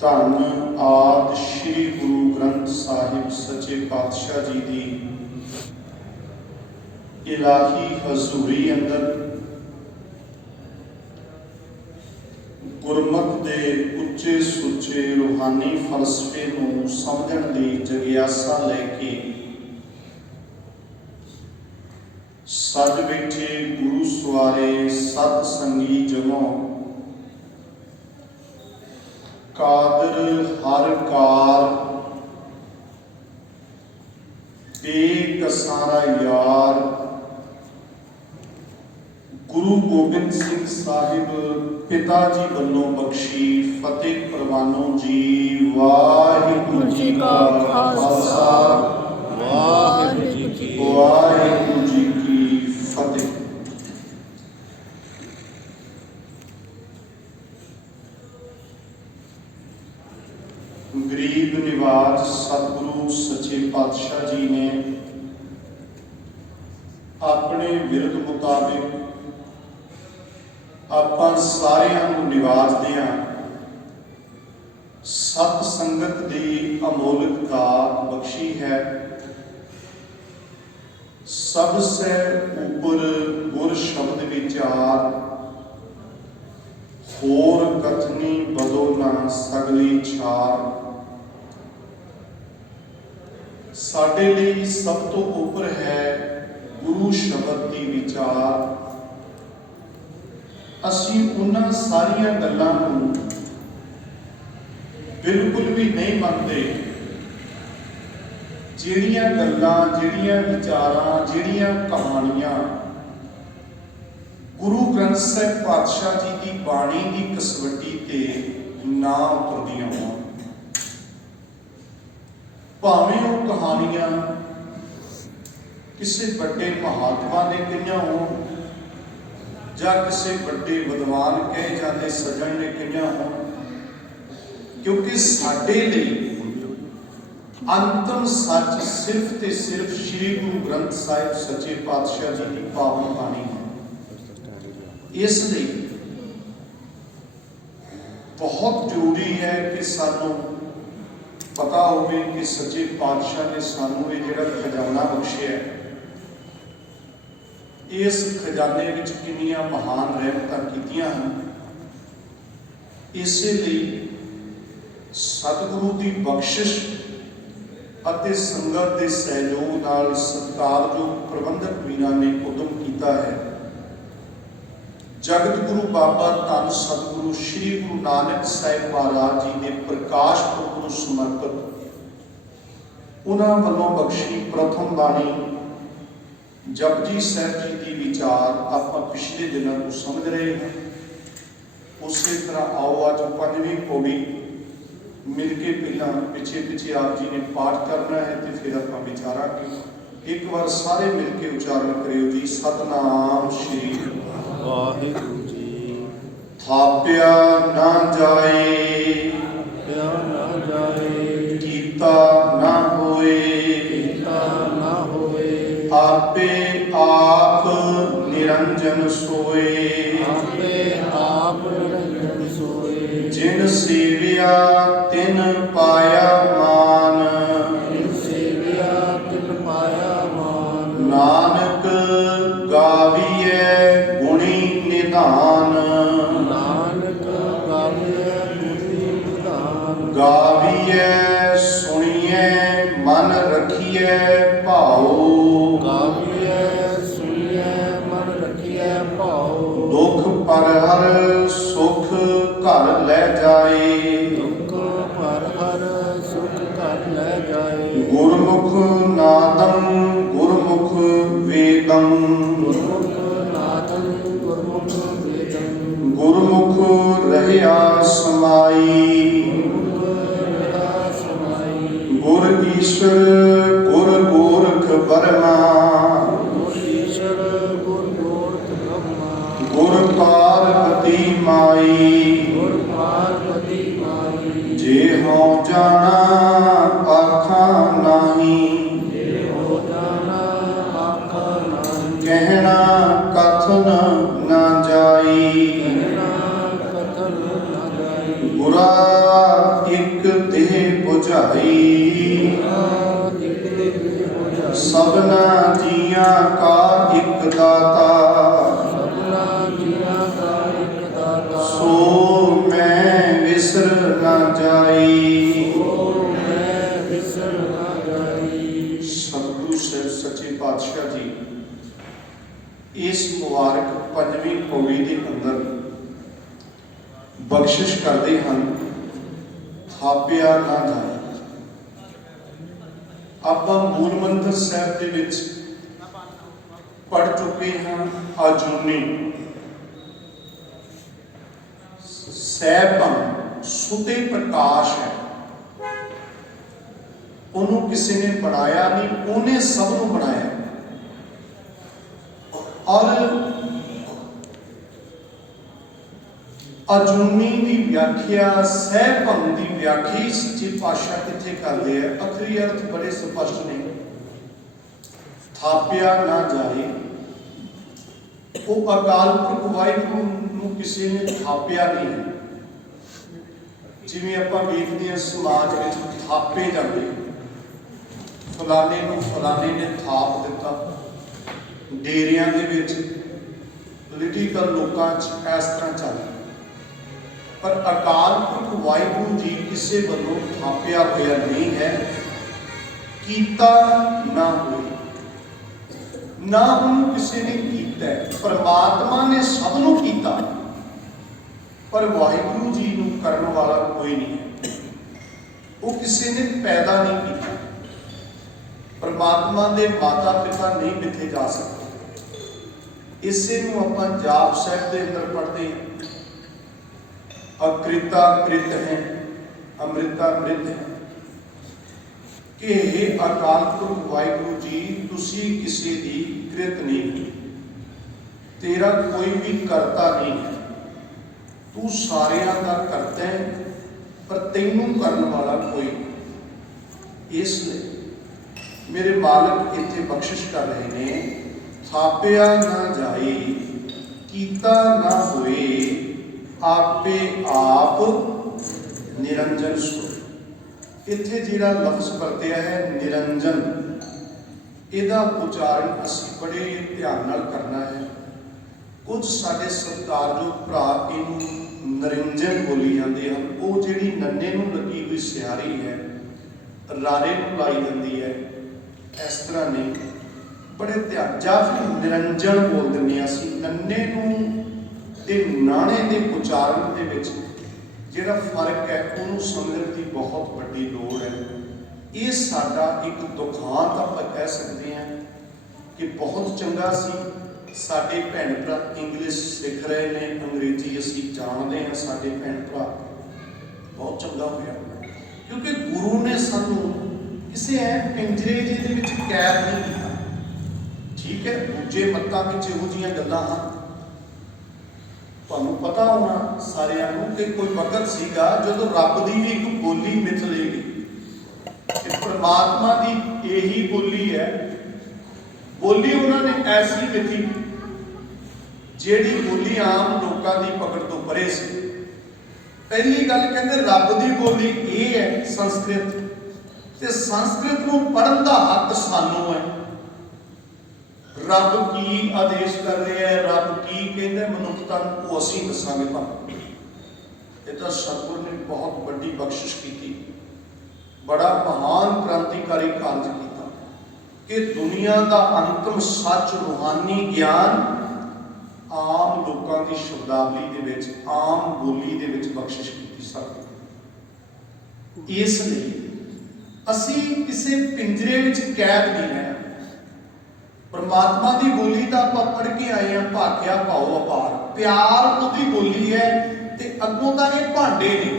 ਧੰਨ ਆਦਿ ਸ਼੍ਰੀ ਗੁਰੂ ਗ੍ਰੰਥ ਸਾਹਿਬ ਸੱਚੇ ਪਾਤਸ਼ਾਹ ਜੀ ਦੀ ਇਲਾਹੀ ਹਜ਼ੂਰੀ ਅੰਦਰ ਗੁਰਮਤਿ ਦੇ ਉੱਚੇ ਸੁੱਚੇ ਰੂਹਾਨੀ ਫਲਸਫੇ ਨੂੰ ਸਮਝਣ ਦੀ ਜਗਿਆਸਾ ਲੈ ਕੇ ਸੱਜ ਬੈਠੇ ਗੁਰੂ ਸਵਾਰੇ ਸਤ ਸੰਗੀ ਜਨੋਂ ਕਾਦਰ ਹਰ ਕਾਰ ਬੇਕਸਾਰਾ ਯਾਰ ਗੁਰੂ ਗੋਬਿੰਦ ਸਿੰਘ ਸਾਹਿਬ ਪਿਤਾ ਜੀ ਵੱਲੋਂ ਬਖਸ਼ੀ ਫਤਿਹ ਪ੍ਰਵਾਨੋ ਜੀ। ਵਾਹਿਗੁਰੂ ਜੀ ਕਾ ਖਾਲਸਾ ਵਾਹਿਗੁਰੂ ਜੀ ਕੀ ਫਤਿਹ। ਗਰੀਬ ਨਿਵਾਜ ਸਤਿਗੁਰੂ ਸੱਚੇ ਪਾਤਸ਼ਾਹ ਜੀ ਨੇ ਆਪਣੇ ਵਿਰਦ ਮੁਤਾਬਿਕ ਆਪਾਂ ਸਾਰਿਆਂ ਨੂੰ ਨਿਵਾਜਦੇ ਹਾਂ। ਸਤ ਸੰਗਤ ਦੀ ਅਮੋਲਕਤਾ ਬਖਸ਼ੀ ਹੈ। ਸਭ ਸੇ ਉੱਪਰ ਗੁਰ ਸ਼ਬਦ ਵਿਚਾਰ, ਹੋਰ ਕਥਨੀ ਬਦੋ ਨਾ ਸਗਲੀ ਛਾਰ। ਸਾਡੇ ਲਈ ਸਭ ਤੋਂ ਉੱਪਰ ਹੈ ਗੁਰੂ ਸ਼ਬਦ ਦੀ ਵਿਚਾਰ। ਅਸੀਂ ਉਹਨਾਂ ਸਾਰੀਆਂ ਗੱਲਾਂ ਨੂੰ ਬਿਲਕੁਲ ਵੀ ਨਹੀਂ ਮੰਨਦੇ ਜਿਹੜੀਆਂ ਗੱਲਾਂ, ਜਿਹੜੀਆਂ ਵਿਚਾਰਾਂ, ਜਿਹੜੀਆਂ ਕਹਾਣੀਆਂ ਗੁਰੂ ਗ੍ਰੰਥ ਸਾਹਿਬ ਪਾਤਸ਼ਾਹ ਜੀ ਦੀ ਬਾਣੀ ਦੀ ਕਸਵੱਟੀ ਤੇ ਨਾ ਉਤਰਦੀਆਂ ਹੋਣ। ਭਾਵੇਂ ਉਹ ਕਹਾਣੀਆਂ ਕਿਸੇ ਵੱਡੇ ਮਹਾਤਮਾ ਨੇ ਕਹੀਆਂ ਹੋਣ ਜਾਂ ਕਿਸੇ ਵੱਡੇ ਵਿਦਵਾਨ ਕਹੇ ਜਾਂਦੇ ਸੱਜਣ ਨੇ ਕਹੀਆਂ ਹੋਣ, ਕਿਉਂਕਿ ਸਾਡੇ ਲਈ ਅੰਤਮ ਸੱਚ ਸਿਰਫ ਤੇ ਸਿਰਫ ਸ੍ਰੀ ਗੁਰੂ ਗ੍ਰੰਥ ਸਾਹਿਬ ਸੱਚੇ ਪਾਤਸ਼ਾਹ ਜੀ ਦੀ ਪਾਵਨ ਬਾਣੀ ਹੈ। ਇਸ ਲਈ ਬਹੁਤ ਜ਼ਰੂਰੀ ਹੈ ਕਿ ਸਾਨੂੰ ਪਤਾ ਹੋਵੇ ਕਿ ਸੱਚੇ ਪਾਤਸ਼ਾਹ ਨੇ ਸਾਨੂੰ ਇਹ ਜਿਹੜਾ ਖਜ਼ਾਨਾ ਬਖਸ਼ਿਆ ਹੈ, ਇਸ ਖਜ਼ਾਨੇ ਵਿੱਚ ਕਿੰਨੀਆਂ ਮਹਾਨ ਰਹਿਮਤਾਂ ਕੀਤੀਆਂ ਹਨ। ਇਸੇ ਲਈ ਸਤਿਗੁਰੂ ਦੀ ਬਖਸ਼ਿਸ਼ ਅਤੇ ਸੰਗਤ ਦੇ ਸਹਿਯੋਗ ਨਾਲ ਸਤਿਕਾਰਯੋਗ ਪ੍ਰਬੰਧਕ ਵੀਰਾਂ ਨੇ ਉਦਮ ਕੀਤਾ ਹੈ। ਜਗਤ ਗੁਰੂ ਬਾਬਾ ਧੰਨ ਸਤਿਗੁਰੂ ਸ੍ਰੀ ਗੁਰੂ ਨਾਨਕ ਸਾਹਿਬ ਮਹਾਰਾਜ ਜੀ ਦੇ ਪ੍ਰਕਾਸ਼ ਪੁਰਬ ਨੂੰ ਸਮਰਪਿਤ ਉਹਨਾਂ ਵੱਲੋਂ ਬਖਸ਼ੀ ਪ੍ਰਥਮ ਬਾਣੀ ਜਪਜੀ ਸਾਹਿਬ ਜੀ ਦੀ ਵਿਚਾਰ ਆਪਾਂ ਪਿਛਲੇ ਦਿਨਾਂ ਤੋਂ ਸਮਝ ਰਹੇ ਹਾਂ। ਉਸੇ ਤਰ੍ਹਾਂ ਆਓ ਅੱਜ ਪੰਜਵੀਂ ਪੌੜੀ ਮਿਲ ਕੇ ਪਹਿਲਾਂ ਪਿੱਛੇ ਆਪ ਜੀ ਨੇ ਪਾਠ ਕਰਨਾ ਹੈ ਤੇ ਫਿਰ ਆਪਾਂ ਵਿਚਾਰਾਂਗੇ। ਇੱਕ ਵਾਰ ਸਾਰੇ ਮਿਲ ਕੇ ਉਚਾਰਨ ਕਰਿਓ ਜੀ। ਸਤਨਾਮ ਸ਼੍ਰੀ ਵਾਹਿਗੁਰੂ ਜੀ। ਥਾਪਿਆ ਨਾ ਜਾਏ, ਕੀਤਾ ਨਾ ਹੋਏ, ਆਪੇ ਆਪ ਨਿਰੰਜਨ ਸੋਏ, ਜਿਨ ਸੇਵਿਆ ਤਿਨ ਪਾਇਆ ਮਾਨ, ਨਾਨਕ ਗਾਵੀਐ ਗੁਣੀ ਨਿਧਾਨ, ਗਾਵੀਐ ਸੁਣੀਐ ਮਨ ਰਖੀਐ ਭਾਉ, ਦੁਖ ਪਰ ਹਰ ਸੁਖ ਘਰ ਲੈ ਜਾਏ, ਗੁਰਮੁਖ ਨਾਦੰ ਗੁਰਮੁਖ ਵੇਦੰ, ਗੁਰਮੁਖ ਰਹਿਆ ਸਮਾਈ, ਗੁਰ ਈਸ਼ਵਰ ਗੁਰ ਗੋਰਖ ਬਰਮਾ, ਗੁਰ ਪਾਰਵਤੀ ਮਾਈ, ਜੇ ਹਉ ਜਾਣਾ ਆਖਾਂ ਨਾਹੀ, ਕਹਿਣਾ ਕਥਨ ਨਾ ਜਾਈ, ਗੁਰਾ का एक दाता, सो मैं विसर न जाई। सतगुरु ਸਾਹਿਬ सच्चे पातशाह जी इस मुबारक पंजवीं पौड़ी के अंदर बख्शिश करते हैं, थापिया ना जाए। आप मूल मंत्र साहब के विच पढ़ चुके हैं, अजूनी सैभम सुते प्रकाश है, उन्होंने किसी ने बनाया नहीं, उन्हें सब को बनाया। और अजूनी की व्याख्या, सहभम की व्याख्या सच्चे पातशाह किथे करते हैं, अखरी अर्थ बड़े स्पष्ट ने। थापिया ना जाए, वो अकाल पुरख वाहिगुरू नूं किसी ने थापिया नहीं। जिवें आपां वेखदे हां समाज विच थापे जांदे, फलाने नूं फलाने ने थाप दिता, डेरियां दे विच पोलीटिकल लोकां च इस तरह चल। पर अकाल पुरख वाहिगुरू जी किसी वालों थापिया होया नहीं है, कीता ना होए, ना उन्होंने किसी ने कीता है। परमात्मा ने सबनों कीता, पर वाहिगुरू जी नूं करन वाला कोई नहीं है, वो किसी ने पैदा नहीं किया। परमात्मा के माता पिता नहीं मिथे जा सकते। इसे नूं आपां जाप साहिब के अंदर पढ़ते हैं, अकृता कृत है, अमृता मृत है, कि हे अकाल पुरख वाहिगुरू जी, तुसी किसी की कृत नहीं, तेरा कोई भी करता नहीं है, तू सारियां का करता है, पर तैनूं करन वाला कोई नहीं। इसलिए मेरे मालक इत्थे बख्शिश कर रहे ने, थापिया ना जाए, कीता ना होए, आपे आप निरंजन सो। इत्थे जिहड़ा लफ्ज वरतिया है निरंजन, इहदा उच्चारण असीं बड़े ध्यान नाल करना है। कुछ साडे सत्कारयोग भरा इहनूं निरंजन बोली जाते हैं। वो जिहड़ी नन्ने नूं लगी हुई सियारी है, रारे नूं लाई जाती है, इस तरह नहीं, बड़े ध्यान। जां फिर निरंजन बोल दिंदे हां असीं। नन्ने नूं ते नाणे दे उच्चारण दे विच जिहड़ा फर्क है उहनूं समझण दी बहुत वड्डी लोड़ है। ये साडा एक दुखांत आपां कह सकते हैं कि बहुत चंगा सी साडे भैण भरा इंग्लिश सीख रहे ने, अंग्रेजी असीं जाणदे हां, साडे भैण भरा बहुत चंगा होया, क्योंकि गुरु ने सानूं किसी पिंजरे जिहदे विच कैद नहीं किया। ठीक है, दूजे मतां विच इहो जिहियां गल्लां हां, तुहानूं पता होना सारिआं नूं कि कोई वक्त सीगा जदों रब दी भी एक बोली मिथ लई गई कि परमात्मा दी यही बोली है। बोली उन्होंने ऐसी मिथी जिहड़ी बोली आम लोगों की पकड़ तो परे सी। पहली गल कहते रब की बोली ये है संस्कृत, ते संस्कृत नूं पढ़न दा हक सानू है। रब की आदेश कर रहा है, रब की कहते मनुखता को असीं दसांगे। पर ये तो सतगुर ने बहुत बड़ी बख्शिश की, बड़ा महान क्रांतिकारी कार्य किया कि दुनिया का अंतिम सच रूहानी ज्ञान आम लोगों की शब्दावली दे विच, आम बोली दे विच बख्शिश की सतगुर। इसलिए असीं किसी पिंजरे विच कैद नहीं है। परमात्मा की बोली तो आप पढ़ के आए हैं, भाग्या पाओ अपार, प्यार उसकी बोली है, ते अगों तो ये भांडे ने,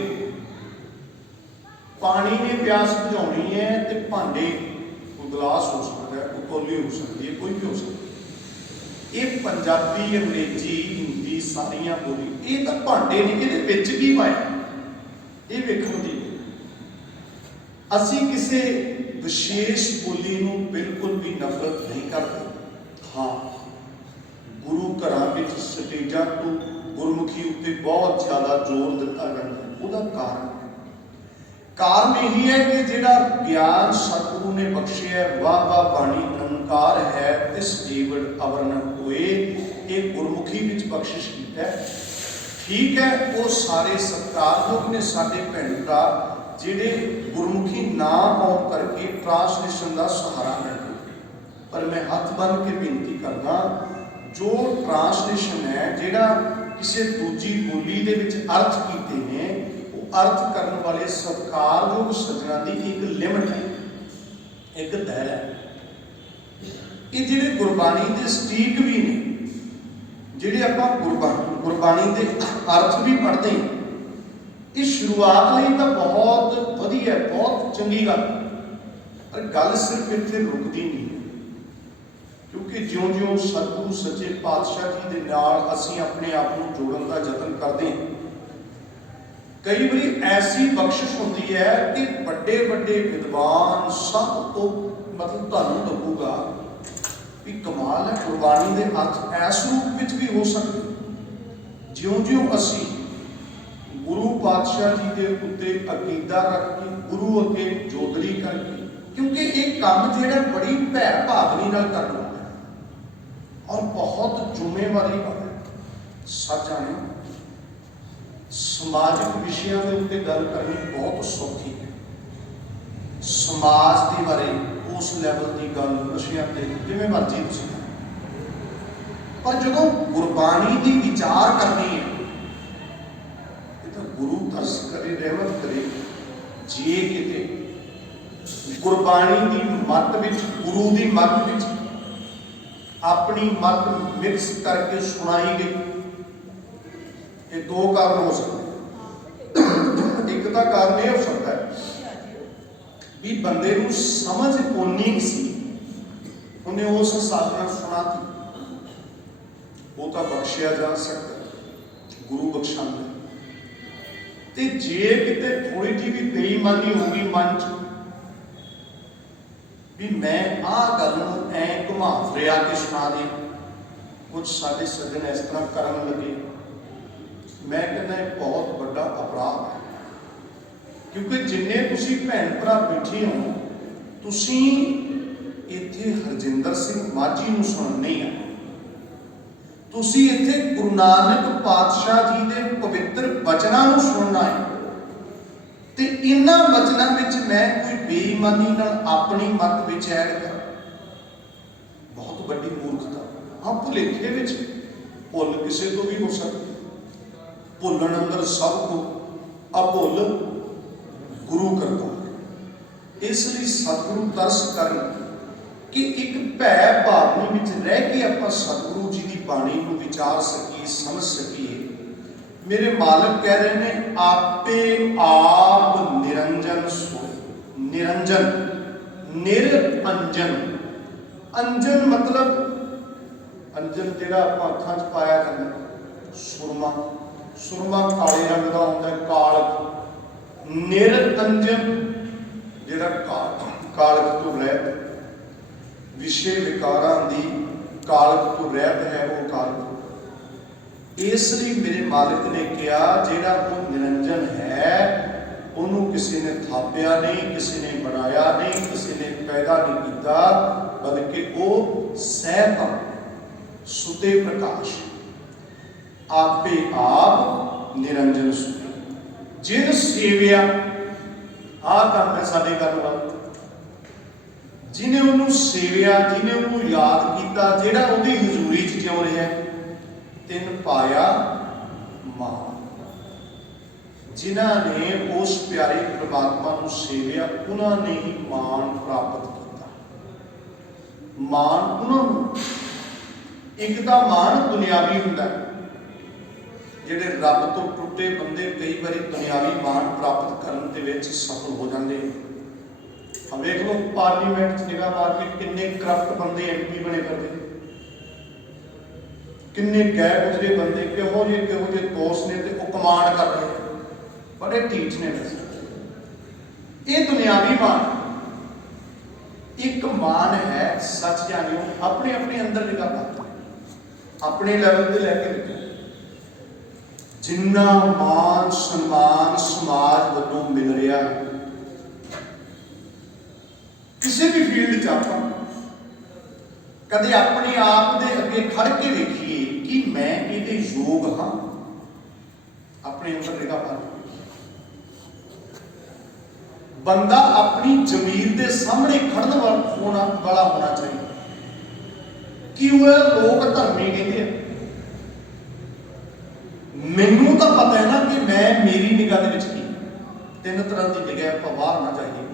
पानी ने प्यास बुझाउणी है, ते भांडे कोई गिलास हो सकता है, कोई कौली हो सकती है, कोई भी हो सकती है। ये पंजाबी, अंग्रेजी, हिंदी सारियां बोली, ये तो भांडे ने, ये विच की पाया, ये वेखण दी। असीं किसी विशेष बोली नूं बिल्कुल भी नफरत नहीं करते। हाँ, गुरु घरां विच स्टेजां तो गुरमुखी उत्ते बहुत ज़्यादा जोर दिता जाता है। उसका कारण यही है कि जिहड़ा ज्ञान सतगुरु ने बख्शिया, वाह वाह बाणी धर्म अलंकार है तिस जीवड़ अवर न कोए, ये गुरमुखी विच बख्शिश कीता है। ठीक है, वो सारे सत्कारयोग ने साडे भैन भरा जिहड़े गुरमुखी ना आउण करके ट्रांसलेशन का सहारा लेंदे, पर मैं हथ बन के बेनती करना, जो ट्रांसलेशन है जिहड़ा किसी दूजी बोली दे विच अर्थ कीते ने, वो अर्थ करने वाले सत्कारयोग सज्जनां दी एक लिमिट है, एक दर है। ये जिहड़े गुरबाणी दे सटीक भी ने, जिहड़े आपां गुरबाणी दे अर्थ भी पढ़ते हैं, ये शुरुआत लई तां बहुत वधिया, बहुत चंगी गल, पर गल सिर्फ इत्थे रुकदी नहीं है, क्योंकि ज्यों-ज्यों सतगुरु सच्चे पातशाह जी दे नाल असीं अपने आप को जोड़न का यतन करते हैं, कई बारी ऐसी बख्शिश होती है कि बड़े बड़े विद्वान सब तो मतलब तुहानूं लगूगा भी कमाल है, गुरबाणी के अर्थ इस रूप में भी हो सकते। ज्यों-ज्यों असीं गुरु पातशाह जी के उत्ते अकीदा रख के, गुरु अगे जोदरी करके, क्योंकि एक काम जिहड़ा बड़ी भै भावनी नाल करना है और बहुत जुम्मेवारी वाला है। सच जाने समाजिक विषयों के उत्ते गल करनी बहुत सौखी है, समाज के बारे उस लैवल की गल नशियां ते जिवें मर्जी तुसीं करो, पर जदों गुरबाणी की विचार करनी है तो गुरु तरस करे, रहमत करे, जे किते गुरबाणी की मत विच, गुरु की मत विच अपनी मत मिक्स करके सुनाई गई, ये दो कारण हो सकते। एक तो कारण यह हो सकता है भी बंदे नूं समझ कोनी सी, उन्हें उस हिसाब नाल सुनाती, वो तो बख्शिया जा सकता, गुरु बख्शांदा। ते जे किते थोड़ी जी भी बेईमानी होगी मन च भी मैं आ गल नूं ऐ घुमा फिरिया के सुना दे, कुछ साडे सज्जन इस तरह करन लगे, मैं कहना बहुत बड़ा अपराध है, क्योंकि जिन्ने तुसी भैन भरा बैठे हो, तुसी इत्थे हरजिंदर सिंह माझी नूं सुनन नहीं आए, तुसी इत्थे गुरु नानक पातशाह जी दे पवित्र वचनां नूं सुनना है। ते इन्हां वचनां विच मैं कोई बेईमानी नाल अपनी मत विच ऐड कर, बहुत बड़ी मूर्खता। हाँ, भुलेखे विच भुल किसी तो भी हो सकती, भुलण अंदर सब को अभुल गुरु करता। इसलिए सतगुरु तरस करन कि एक भै भावनी विच रह के आपां सतगुरु जी की बाणी को विचार सकीए, समझ सकीए। मेरे मालक कह रहे हैं आपे आप निरंजन सोए, निरंजन निरअंजन, अंजन मतलब अंजन जिहड़ा आपां अखां च पाया करना, सुरमा, सुरमा काले रंग का होंदा है, कालक। निरअंजन जिहड़ा कालक तो रहत, विषय विकारां दी कालक तो रहत है, वो कालक। इसलिए मेरे मालिक ने कहा जिहड़ा वो निरंजन है, उन्होंने किसी ने थापिया नहीं, किसी ने बनाया नहीं, किसी ने पैदा नहीं किया, बल्कि वो सहत सुते प्रकाश, आपे आप निरंजन सुते, जिन सेविया आ काम है साडे करन वाला, जिन्हें उन्होंने सेविया, जिन्हें उन्होंने याद किया, जिहड़ा उहदी हजूरी च जिउं रहा, तिन पाया मान। जिन्हां ने उस प्यारे परमात्मा को सेविया, उन्होंने ही मान प्राप्त किया। मान उन्होंने, एक तो मान दुनियावी हुंदा है, जिहड़े रब तो टुटे बंदे कई बार दुनियावी मान प्राप्त करने दे विच सफल हो जाते हैं। हम देख लो पार्लीमेंट निगाह मार के किन्ने करप्ट बंदे MP बने करते, किन्ने गैर गुजरे बंदे किहो जे दोस्त ने ते वो कमांड कर रहे हैं, बड़े ढीठ ने। ये दुनियावी मान, एक मान है सच जानियो अपने अपने अंदर निगाह पाते, अपने लेवल से लैके देखो, जिन्ना मान सम्मान समाज वालों मिल रहा है किसी भी फील्ड च, आप कदे अपने आप दे अगे खड़ के देखिए कि मैं इहदे योग हाँ। अपने अंदर निगाह मार, बंदा अपनी जमीर के सामने खड़न वाला होना चाहिए कि वह लोग धर्मी कहते हैं। मैनू तो पता है ना कि मैं मेरी निगाह दे विच की तीन तरह की निगाह आपां बाहर ना जाइए।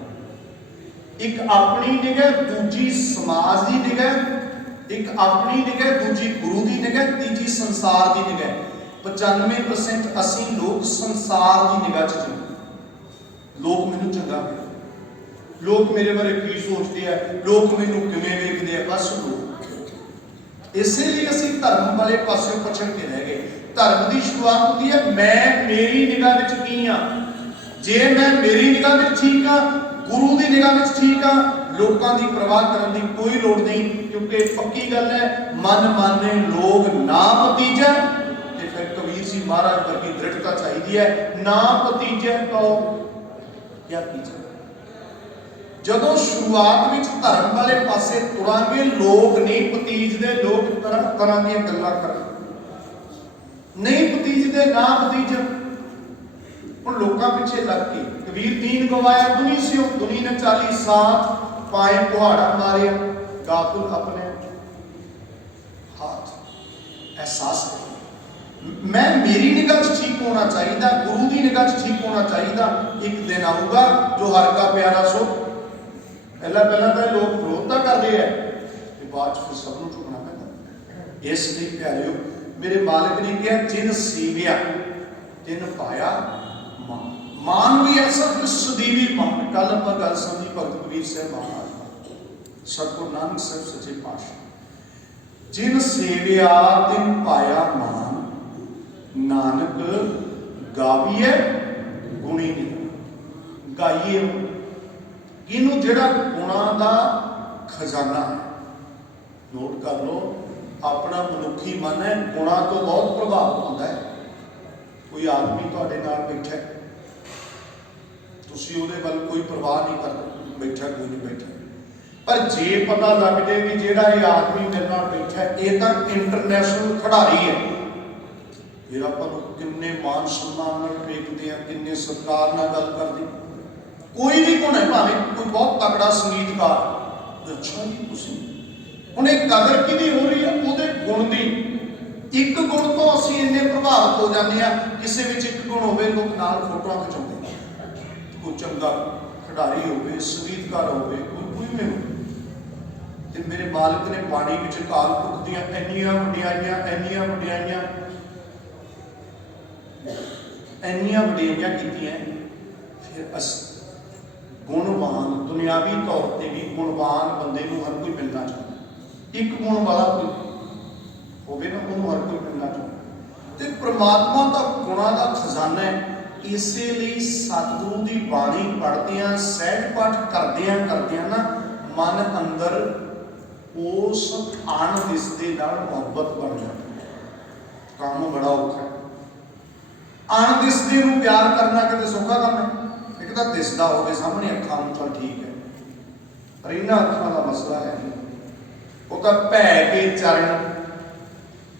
एक अपनी निगाह, दूजी समाज की निगाह, एक अपनी निगाह, दूजी गुरु की निगाह, तीजी संसार की निगाह। 95% असी लोग संसार की निगाह च जीते। लोग मैनू चंगा कहते, लोग मेरे बारे की सोचते हैं, लोग मैनू किवें वेखदे हैं, बस लोग। इसलिए असी धर्म वाले पासे पछड़ के रह गए। धर्म की शुरुआत होती है मैं मेरी निगाह विच की हाँ। जे मैं मेरी निगाह विच ठीक हाँ, गुरु की निगाह विच ठीक हाँ, लोगों की परवाह करने की कोई लोड़ नहीं। क्योंकि पक्की गल है, मन माने लोग ना भतीजा, ते फिर कबीर जी महाराज वर्गी दृढ़ता चाहिए है, ना भतीजा तो क्या कीजिए। जदों शुरुआत में धर्म वाले पासे तुरांगे, लोग नहीं भतीजदे, लोग तरह तरह दी गल्लां कर नहीं भतीजदे, ना भतीजा। हुण लोकां पिछे लग के कबीर दीन गवाया दुनी से दुनी ने 40 साथ पाए कुहाड़ा मारे, गाकुल अपने हाथ। एहसास है मैं मेरी निगाह ठीक होना चाहिए, गुरु की निगाह ठीक होना चाहिए। एक दिन आऊगा जो हर का प्यारा सो पहला तो लोग विरोधता करते हैं, बाद फिर सबनों झुकना पैदा। इसलिए प्यारिओ, मेरे मालिक ने कहा जिन सीविया तिन पाया मान। मान भी ऐसा कि सदीवी मान। कल आप गल समझी भगत कबीर साहब महाराज, सतगुरु नानक साहब सच्चे पातशाह। जिन सेविया तिन पाया मान, नानक गावीए गुणी निधन। गाइए इनू जिहड़ा गुणां दा खजाना है। नोट कर लो, अपना मनुखी मन है गुणां तो बहुत प्रभावित होता है। कोई आदमी तुहाडे नाल बैठा, तुसीं उहदे वल कोई परवाह नहीं करदे, बैठा कोई नहीं बैठा, पर जे पता लग जाए कि जिहड़ा ये आदमी मेरे नाल बैठा ये तो इंटरनेशनल खिडारी है, फिर आपां किन्ने मान सम्मान नाल वेखदे हैं, किन्ने सत्कार नाल गल करदे। कोई भी गुण है, भावें कोई बहुत तगड़ा संगीतकार, अच्छा जी तुसीं हुण इह कदर किहदी हो रही है उहदे गुण दी। एक गुण तो असीं इन्ने प्रभावित हो जाते हैं, किसी विच एक गुण होवे लोग नाल फोटोआं खिचाउंदे, कोई चंगा खिडारी होवे, संगीतकार होवे, कोई भी हो। ते मेरे मालिक ने बाणी विच काल पुरख दीआं इन्नियां वडियाइयां कीतियां। फिर अस गुणवान, दुनियावी तौर पर भी गुणवान बंदे नूं हर कोई मिलना चाहता। एक गुण वाला कोई होवे ना, उन्होंने हर कोई मिलना चाहता। तो परमात्मा का गुणों का खजाना है। इसलिए सतगुरु की बाणी पढ़दियां, सहज पाठ करदियां ना मन अंदर उस अणदिसदे नाल मुहब्बत बन जाती है। काम बड़ा औखा है। अणदिसदे नूं प्यार करना किते सौखा काम है। एक तो दिसदा होवे सामने अखां नूं चल ठीक है, पर इन्हां अखां दा मसला है नहीं। वो तो भै के चरण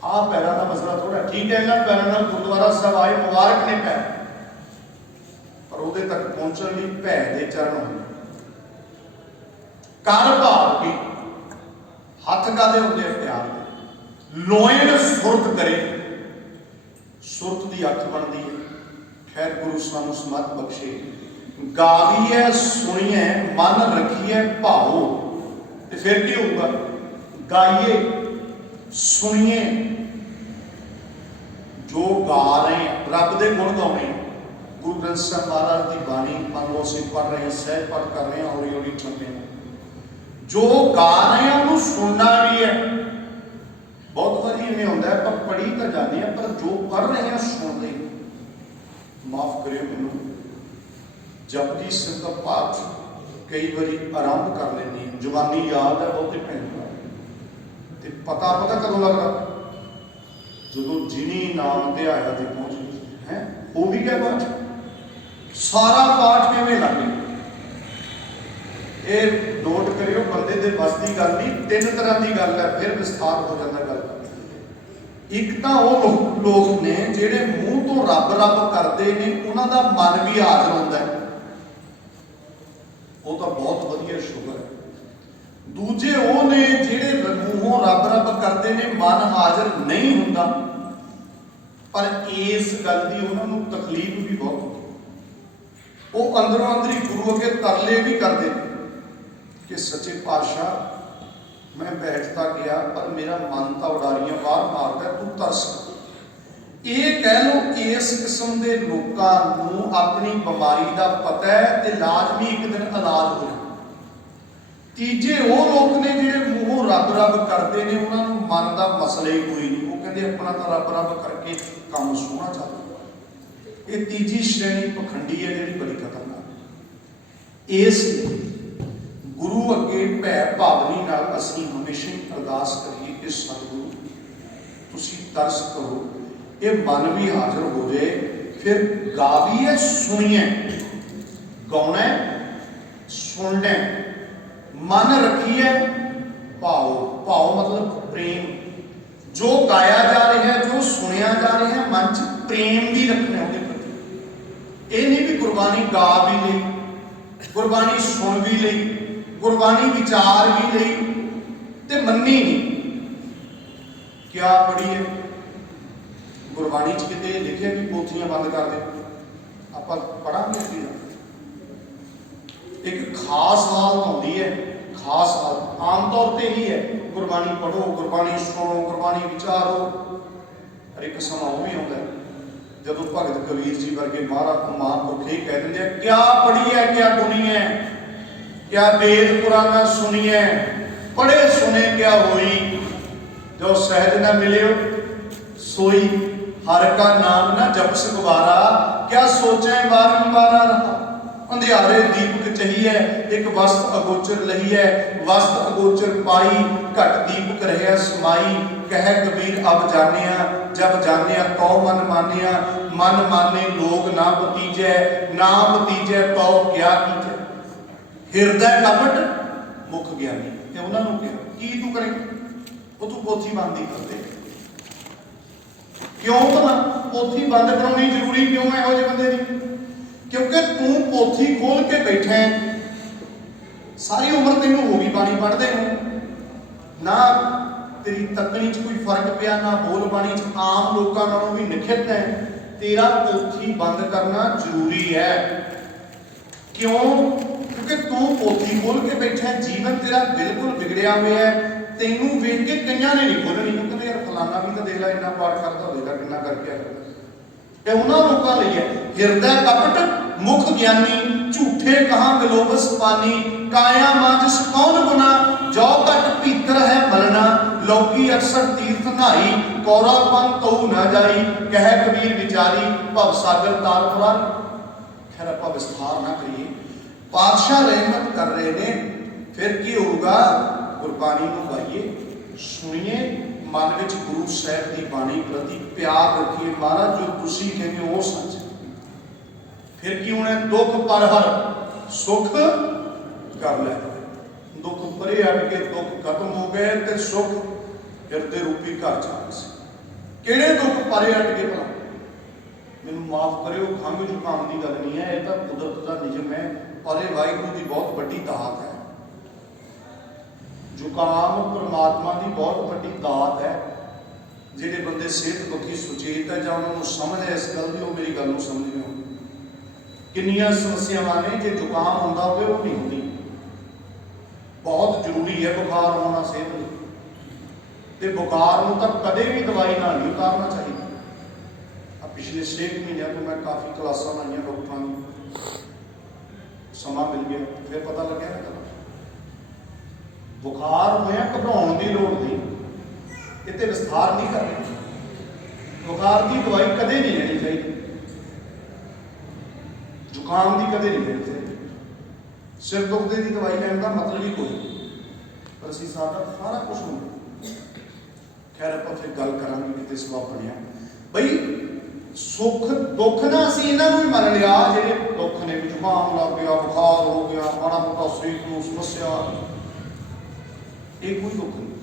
आ पैरों का मसला थोड़ा ठीक है। इन्होंने पैरों नाल गुरुद्वारा साहब आए, मुबारक ने पैर, पर वो तक पहुंचने लिए भै के चरण होंगे। कर भाव के हथ कादे होंगे प्यार, लोएन सुरत करे, सुरत की अख बनती है। खैर गुरु सानू समत बख्शे। गावीए सुनिए मन रखिए भावो, तो फिर क्या होगा? गाइए सुनिए, जो गा रहे हैं रब के गुण गाने। गुरु ग्रंथ साहब महाराज की बाणी मान लो असीं पढ़ रहे हैं, सहज पाठ कर रहे हैं, हौली हौली चल रहे हैं। जो गा रहे हैं उन्होंने सुनना भी है। बहुत बारी इवें होंदा है पर पढ़ी तो जाते हैं, पर जो पढ़ रहे हैं सुनते। माफ करियो मैनू, जपजी सिंह का पाठ कई बारी आरंभ कर लेनी, जुबानी याद है बहुते भैन पता कदों लगता जो जिनी नाम ध्याया ते पहुंच है। वो भी क्या पाठ, सारा पाठ किवें लग गया। नोट करियो, बंदे दे बस की गल नहीं, तीन तरह की गल है, फिर विस्तार हो जाता गल। एक तो वो लोग ने जिहड़े मूँह तो रब रब करते हैं, उन्हों का मन भी हाजर होंदा है, वो तो बहुत वधिया शुगर है। दूजे वो ने जिहड़े मूँहों रब रब करते हैं, मन हाजर नहीं होंदा, पर इस गल की उन्होंने तकलीफ भी बहुत होती। वो अंदरों अंदर ही गुरु अगे तरले भी करते कि सच्चे पातशाह मैं बैठता गया पर मेरा मन तो उडारियां बाहर मारता, तू तरस। ये कह लो इस किस्म के लोगों अपनी बीमारी का पता है तो लाजमी एक दिन इलाज हो जाए। तीजे वो लोग ने जिहड़े मूँहों रब रब करते हैं, उन्होंने मन का मसला ही कोई नहीं, वो कहते अपना तो रब रब करके काम सोहना चाहते। ये तीजी श्रेणी पखंडी है जिहड़ी बड़ी खतरनाक। इस गुरु अगे भै भावनी नाल असीं हमेशा ही अरदास करिए कि सतगुरु तुसीं तरस करो, ये मन भी हाजिर हो जाए, फिर गावीए सुनिए, गाउना है सुनना, मन रखिए भाव, भाव मतलब प्रेम, जो गाया जा रहा है, जो सुनिया जा रहा है, मन च प्रेम भी रखना उसके प्रति। ये नहीं भी गुरबानी गा भी ली, गुरबानी सुन भी ली, गुरबानी विचार भी ली ते मन्नी नहीं। क्या पढ़ी है गुरबानी च किते लिखे भी पोथियां बंद कर दे, आप पढ़ांगे अगे। एक खास हाल आती है, खास हाल आम तौर पर ही है, गुरबानी पढ़ो, गुरबानी सुनो, गुरबानी विचारो। पर एक समा वो भी आता है जब भगत कबीर जी वर्गे महाराज महापुरखे कह देंगे क्या पढ़ी है क्या गुनी है, क्या वेद पुराना सुनिए, पढ़े सुने क्या होई, जो सहज न मिले सोई, हर का नाम न जपस गवारा, क्या सोचे बारंबारा रहा। अंधियारे दीपक चाहिए, एक वस्त अगोचर लही है, वस्त अगोचर पाई, घट दीपक रहे समाई, कह कबीर अब जानिया, जब जानिया तो मन मानिया, मन माने लोग ना भतीजै, ना भतीजै तो क्या कीजै। हिरदै कपट मुख ज्ञानी, उन्होंने कहा की तू करे, वो तू पोथी बंद ही कर दे। क्यों भला पोथी बंद करानी जरूरी क्यों है इहो बंदे की? क्योंकि तू पोथी खोल के बैठा है, सारी उम्र तेन होगी बाणी पढ़ते हो ना, तेरी तकनी च कोई फर्क पिया ना, बोल बाणी च आम लोगों नालों भी निखित है, तेरा पोथी बंद करना जरूरी है। क्यों? क्योंकि तू पोथी खोल के बैठा है, जीवन तेरा बिल्कुल बिगड़िया हुआ है, तेनू वेख के कईयां ने नहीं खोलनी, क्योंकि यार फलाना भी तो देख ला इन्ना पाठ करता होगा, किन्ना करके आया। उन्होंने लोगों लिए है हिरदै कपट मुख ज्ञानी, झूठे कहाँ बिलोबस पानी, काया मांजस कौन गुना, जो घट भीतर है मलना, लौकी अक्सर तीर्थ नहाई, कौरापन तो न जाई, कह कबीर विचारी, भव सागर तार पुरानी। खैर आप विस्तार ना करिए, पातशाह रहमत कर रहे ने, फिर की होगा, गुरबानी को गाइए, सुनिए, मन में गुरु साहब की बाणी प्रति प्यार रखिए, महाराज जो तुसी कहते हो सच। फिर की उन्हें दुख पर हर सुख कर लै, दुख परे हट के दुख खत्म हो गए तो सुख हिरदे रूपी घर जान से। किहड़े दुख परे हट के भला, मैनू माफ करियो, खंघ जुकाम की गल नहीं है, यह तो कुदरत का नियम है, पर यह वाहिगुरू की बहुत बड़ी दात है। जुकाम परमात्मा की बहुत बड़ी दात है। जिहड़े बंदे सेहत पक्की सुचेत है, जां उन्होंने समझ है इस गल की, वो मेरी गल समझ रहे हो। किन्नियां समस्यावां ने, जे जुकाम होंदा होवे वो नहीं होंदी, बहुत जरूरी है बुखार होना सेहत लई, ते बुखार नूं तां कदे भी दवाई नाल नहीं उतारना चाहिए। पिछले 6 महीनों तो मैं काफ़ी क्लासां लाइया डॉक्टरां दी, समा मिल गया, फिर पता लगे ना बुखार होया घबराने की लोड़ नहीं, इतने विस्तार नहीं करना। बुखार की दवाई कदे नहीं लेनी चाहिए, जुकाम की कदे नहीं लेनी चाहिए, सिर दुखते की दवाई लैन का मतलब ही कोई नहीं, पर असीं सारा कुछ होंगे। खैर आप फिर गल करांगे, कितने सबब बनया बई सुख दुख ना असीं इन्हां नूं ही मन लिया, जिहड़े दुख ने भी जुकाम लग गया, बुखार हो गया, माड़ा मोटा सेठ नूं समस्या, ये कोई दुख नहीं,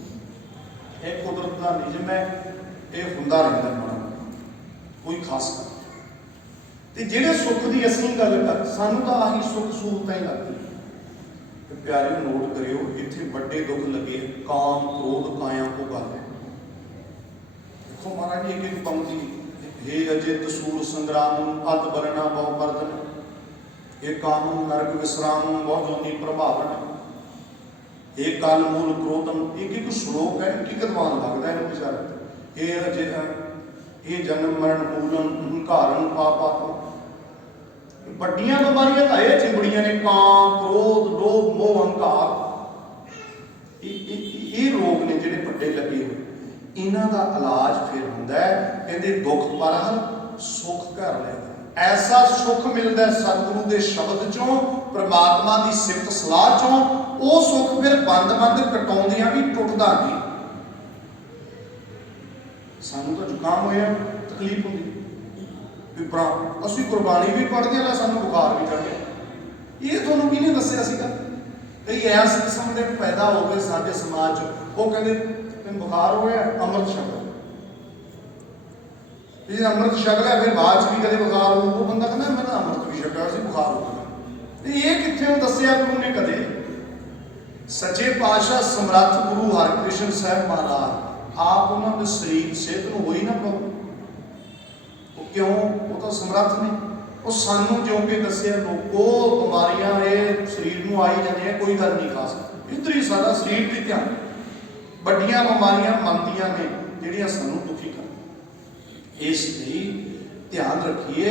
ये कुदरत का नियम है, ये हुंदा रहिंदा माड़ा कोई खास गल। ते जिहड़े सुख की असली गल कर, सानू तो आही सुख सहूलतां ही लगदी। प्यारे नोट करियो, इत्थे बड़े दुख लगे, काम क्रोध काया को गल है। देखो महाराज जी, एक पंक्ति, हे अजित सूर संग्राम अत बरना बहु बर्दन, हे काम नरक विश्राम बहुत जोनी प्रभावन, हे काल मूल क्रोधम। एक एक श्लोक है, हकीकतवान लगता है बेचारा। हे अजित, हे जन्म मरण मूलन हंकारन पापात्म, बड़िया बीमारियां तो यह चिंबड़ियां ने, काम क्रोध लोभ मोह अहंकार, ये रोग ने जिहड़े बड़े लगे हुए। इन्हां दा इलाज फिर हुंदा है, कहंदे दुख पर सुख घर लैंदा। ऐसा सुख मिलता है सतगुरु के शब्द चों, परमात्मा की सिफत सलाह चों, वो सुख फिर बंद बंद कटाउंदियां भी टुटदा नहीं। सानू तो जुकाम होया तकलीफ होंदी, विपरा असीं गुरबाणी भी पढ़ते हैं, सानू बुखार भी चढ़ गया। ये तुहानू किहने दस्सिया सीगा? कई इस किस्म के पैदा हो गए साडे समाज च, वो कहंदे तैनूं बुखार होया अमृत छक, जे अमृत छक लिया फिर बाद भी कदे बुखार हो, वो बंदा कहना मैं अमृत भी छकिया सी बुखार हो गया। ये कित्थे दस्सिया गुरु ने कदे? सच्चे पातशाह समर्थ गुरु हरकृष्ण साहब महाराज आप उन्होंने शरीर सेहत में होई ना प्रॉब्लम, वो क्यों? वो तो समर्थ ने, वो सानू जो कि दसिया लोगों बीमारियां ये शरीर में आई जाए, कोई गल नहीं खास, इधर ही सारा शरीर की ध्यान, बड़िया बीमारियां मनदियां ने जिहड़ियां सानू दुखी कर। इसलिए ध्यान रखिए,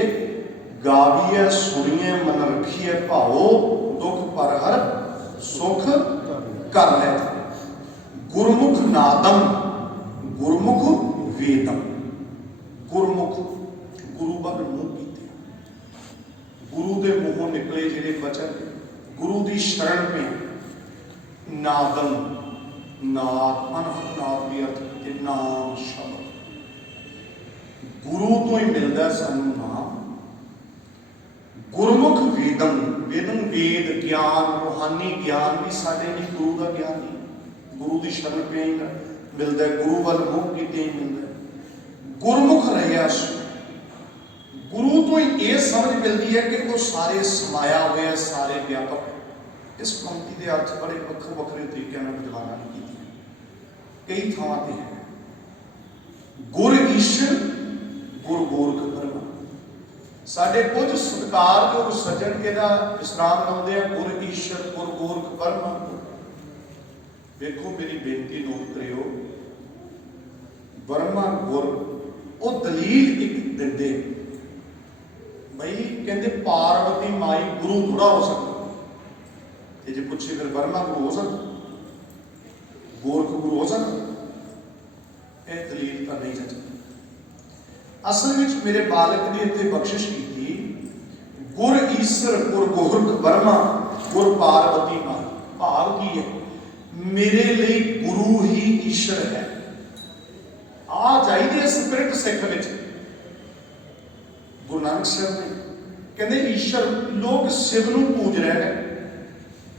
गावीए सुनिए मन रखिए भाओ, दुख पर हर सुख कर ले। गुरमुख नादम गुरमुख वेदम, गुरमुख गुरु बल मुंह कीते, गुरु के मुंहों निकले जिहड़े वचन, गुरु की शरण में नादम, नाद अनहद नाद भी अर्थ कीते, नाम शब्द गुरु तो ही मिलता सानू नाम। गुरमुख वेदम, वेदम वेद ज्ञान, रूहानी ज्ञान भी साडे नहीं, गुरु का ज्ञान नहीं, गुरु की शरण पे ही मिलता है, गुरु वाल मुंह कीते ही मिलता है। गुरमुख रहिया सो, गुरु तो ही ये समझ मिलती है कि वो सारे समाया हुए है, सारे व्यापक। इस पंक्ति के अर्थ बड़े वक्रे वक्रे तरीके विद्वानों ने किए, कई थावां ते है। गुर ईश्वर गुर गोरख ब्रह्मा, साडे कुछ सत्कार जो सज्जन इहदा विश्राम लाउंदे आ, गुर ईश्वर गुर गोरख ब्रह्मा। देखो मेरी बेनती नोट करियो, ब्रह्मा गुर वो दलील एक दिंदे भाई, कहते पार्वती माई गुरु थोड़ा हो सकता, जे पूछे फिर ब्रह्मा गुरु हो सकता, गोरख गुरु हो सकता, यह दलील तो नहीं चलती। असल में मेरे बालक ने इतने बख्शिश की, गुर ईश्वर गुर गोरख ब्रह्मा गुर पार्वती माई। भाव की है, मेरे लिए गुरु ही ईश्वर है। आ चाहिए स्पिरिट सिख विच। गुरु नानक साहब ने कहते ईश्वर, लोग शिव नूं पूज रहे हैं,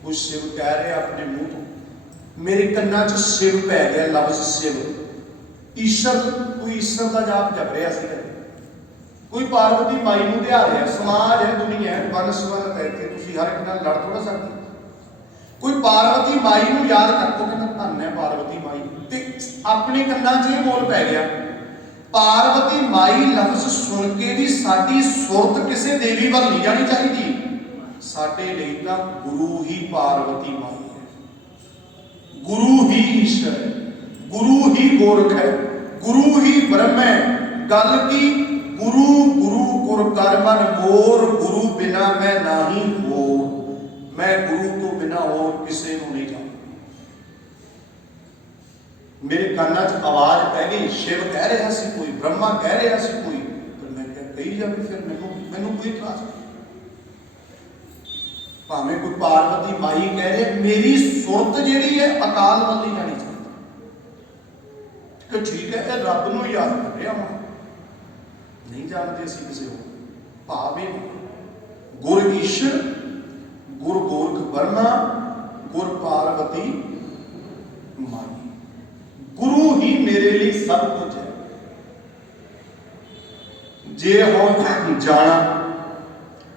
कोई शिव कह रहे अपने मुंह तो, मेरे कन्ना च शिव पै गया लफ्ज शिव। ईश्वर, कोई ईश्वर का जाप जप रहा सी, कोई पार्वती माई नूं ध्या रहा। समाज है, दुनिया है, बन सवन करके तुसीं हर एक नाल लड़ थोड़ा सकते। कोई पार्वती माई नूं याद करतो कि धन है पार्वती माई, ते अपने कन्ना च ये बोल पै गया। पार्वती माई लफ्ज सुन के भी साडी सुरत किसी देवी वाल नहीं जानी चाहिए। साडे लई तां गुरु ही पार्वती माई है, गुरु ही ईश्वर है, गुरु ही गोरख है, गुरु ही ब्रह्म है। गल की गुरु गुरु गुर कर मन मोर, गुरु बिना मैं नाही होर। मैं गुरु तो बिना और किसी को नहीं जानता। मेरे काना च आवाज पै गई, शिव कह रहा सी कोई, ब्रह्मा कह रहा सी कोई, पर मैं कही जाए फिर मैनू कोई इतराज नहीं। भावें कोई पार्वती माई कह रहे, मेरी सुरत जिहड़ी है अकाल वाल नहीं जानी चाहिए कि ठीक है यह रब नूं याद कर रहा हूं, नहीं जानते असीं किसी को। भावें गुर ईश्वर गुर गोरख ब्रह्मा धरती माई। गुरु ही मेरे लिए सब कुछ है। जे हो जाना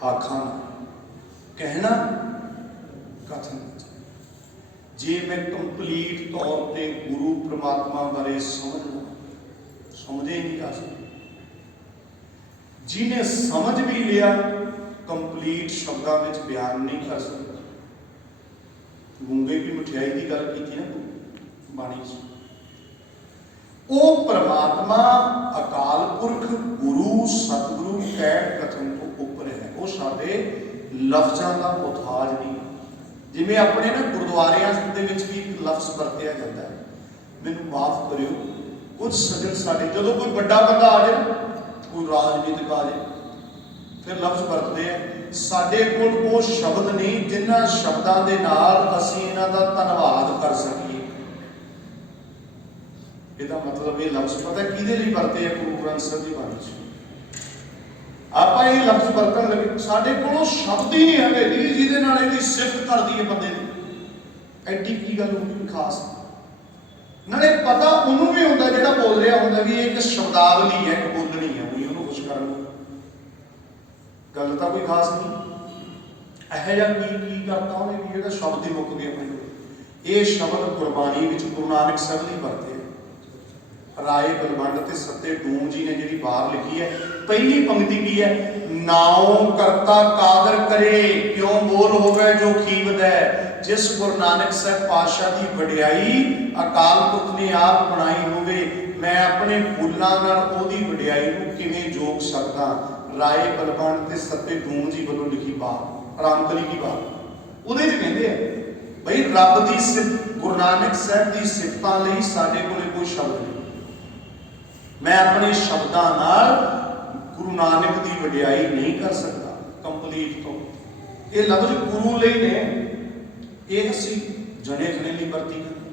आखा ना, कहना कथन। जे मैं कंप्लीट तौर पर गुरु परमात्मा बारे समझे ही नहीं कर सकता। जिन्हें समझ भी लिया कंप्लीट शब्दों में बयान नहीं कर सकता। गूंगे की मिठाई की गल की ना बाणी, वो परमात्मा अकाल पुरख गुरु सतगुरु कैट कथन तो उपर है। वो साडे लफ्ज़ों का मुथाज नहीं। जिमें अपने ना गुरुद्वारियां दे विच भी एक लफ्ज़ वरतिया जाता है, मैनू माफ करियो, कुछ सजन साडे जदों कोई बड़ा बंदा आ जाए, कोई राजनीतिक आ जाए, फिर लफ्ज़ वरतते हैं। साडे कोल वो शब्द नहीं जिन्हां शब्दां दे नाल असीं इन्हां दा धन्नवाद कर सकीए। ਇਹਦਾ मतलब ये लफ्ज़ पता किहदे लई वरते हैं? गुरु ग्रंथ साहिब की बाणी च ਆਪਾਂ ਇਹ लफ्ज़ ਵਰਤਣ ਲੱਗੇ, ਸਾਡੇ ਕੋਲੋਂ ਸ਼ਬਦ ਹੀ ਨਹੀਂ ਹੈਗੇ ਜੀ ਜਿਹਦੇ ਨਾਲ ਇਹਦੀ ਸਿਫਤ ਕਰਦੀ ਹੈ ਬੰਦੇ ਦੀ। ਐਡੀ ਕੀ ਗੱਲ ਹੋਊਗੀ ਖਾਸ? ਨਾਲੇ ਪਤਾ ਉਹਨੂੰ ਵੀ ਹੁੰਦਾ ਜਿਹੜਾ ਬੋਲ ਰਿਹਾ ਹੁੰਦਾ ਵੀ ਇਹ ਇੱਕ ਸ਼ਬਦਾਵਲੀ ਹੈ, ਇੱਕ ਬੋਲਣੀ ਹੈ, ਉਹਨੂੰ ਕੁਛ ਕਰਨ ਨੂੰ ਗੱਲ ਤਾਂ ਕੋਈ ਖਾਸ ਨਹੀਂ। ਇਹੋ ਜਿਹਾ ਕੀ ਕਰਤਾ ਉਹਨੇ ਵੀ ਜਿਹੜਾ ਸ਼ਬਦ ਹੀ ਮੁੱਕ ਗਏ ਆਪਣੇ ਕੋਲ। ਇਹ ਸ਼ਬਦ ਗੁਰਬਾਣੀ ਵਿੱਚ ਗੁਰੂ ਨਾਨਕ ਸਾਹਿਬ ਲਈ ਵਰਤੇ राय बलवंड ते सत्ते डूम जी ने जी बाहर लिखी है। पहली पंक्ति की है, नाओ करता कादर करे क्यों बोल होवे जो खीवद है। जिस गुरु नानक साहब पातशाह की वडियाई अकाल पुरख ने आप बनाई होवे, मैं अपने फूलों नाल ओदी वडियाई नूं किवें जोग सकदा। राय बलवंड ते सत्ते डूम जी वालों लिखी बात रामकली की बात ਉਹਦੇ ਚ ਕਹਿੰਦੇ ਆ ਬਈ ਰੱਬ ਦੀ ਸਿਫਤ गुरु नानक साहब की सिफतां लई साडे कोले कोई शब्द नहीं। मैं अपने शब्दों नाल गुरु नानक की वडियाई नहीं कर सकता कंप्लीट। तो ये लफ्ज़ गुरु लई ने, ये असीं जने खने नहीं वरती करते।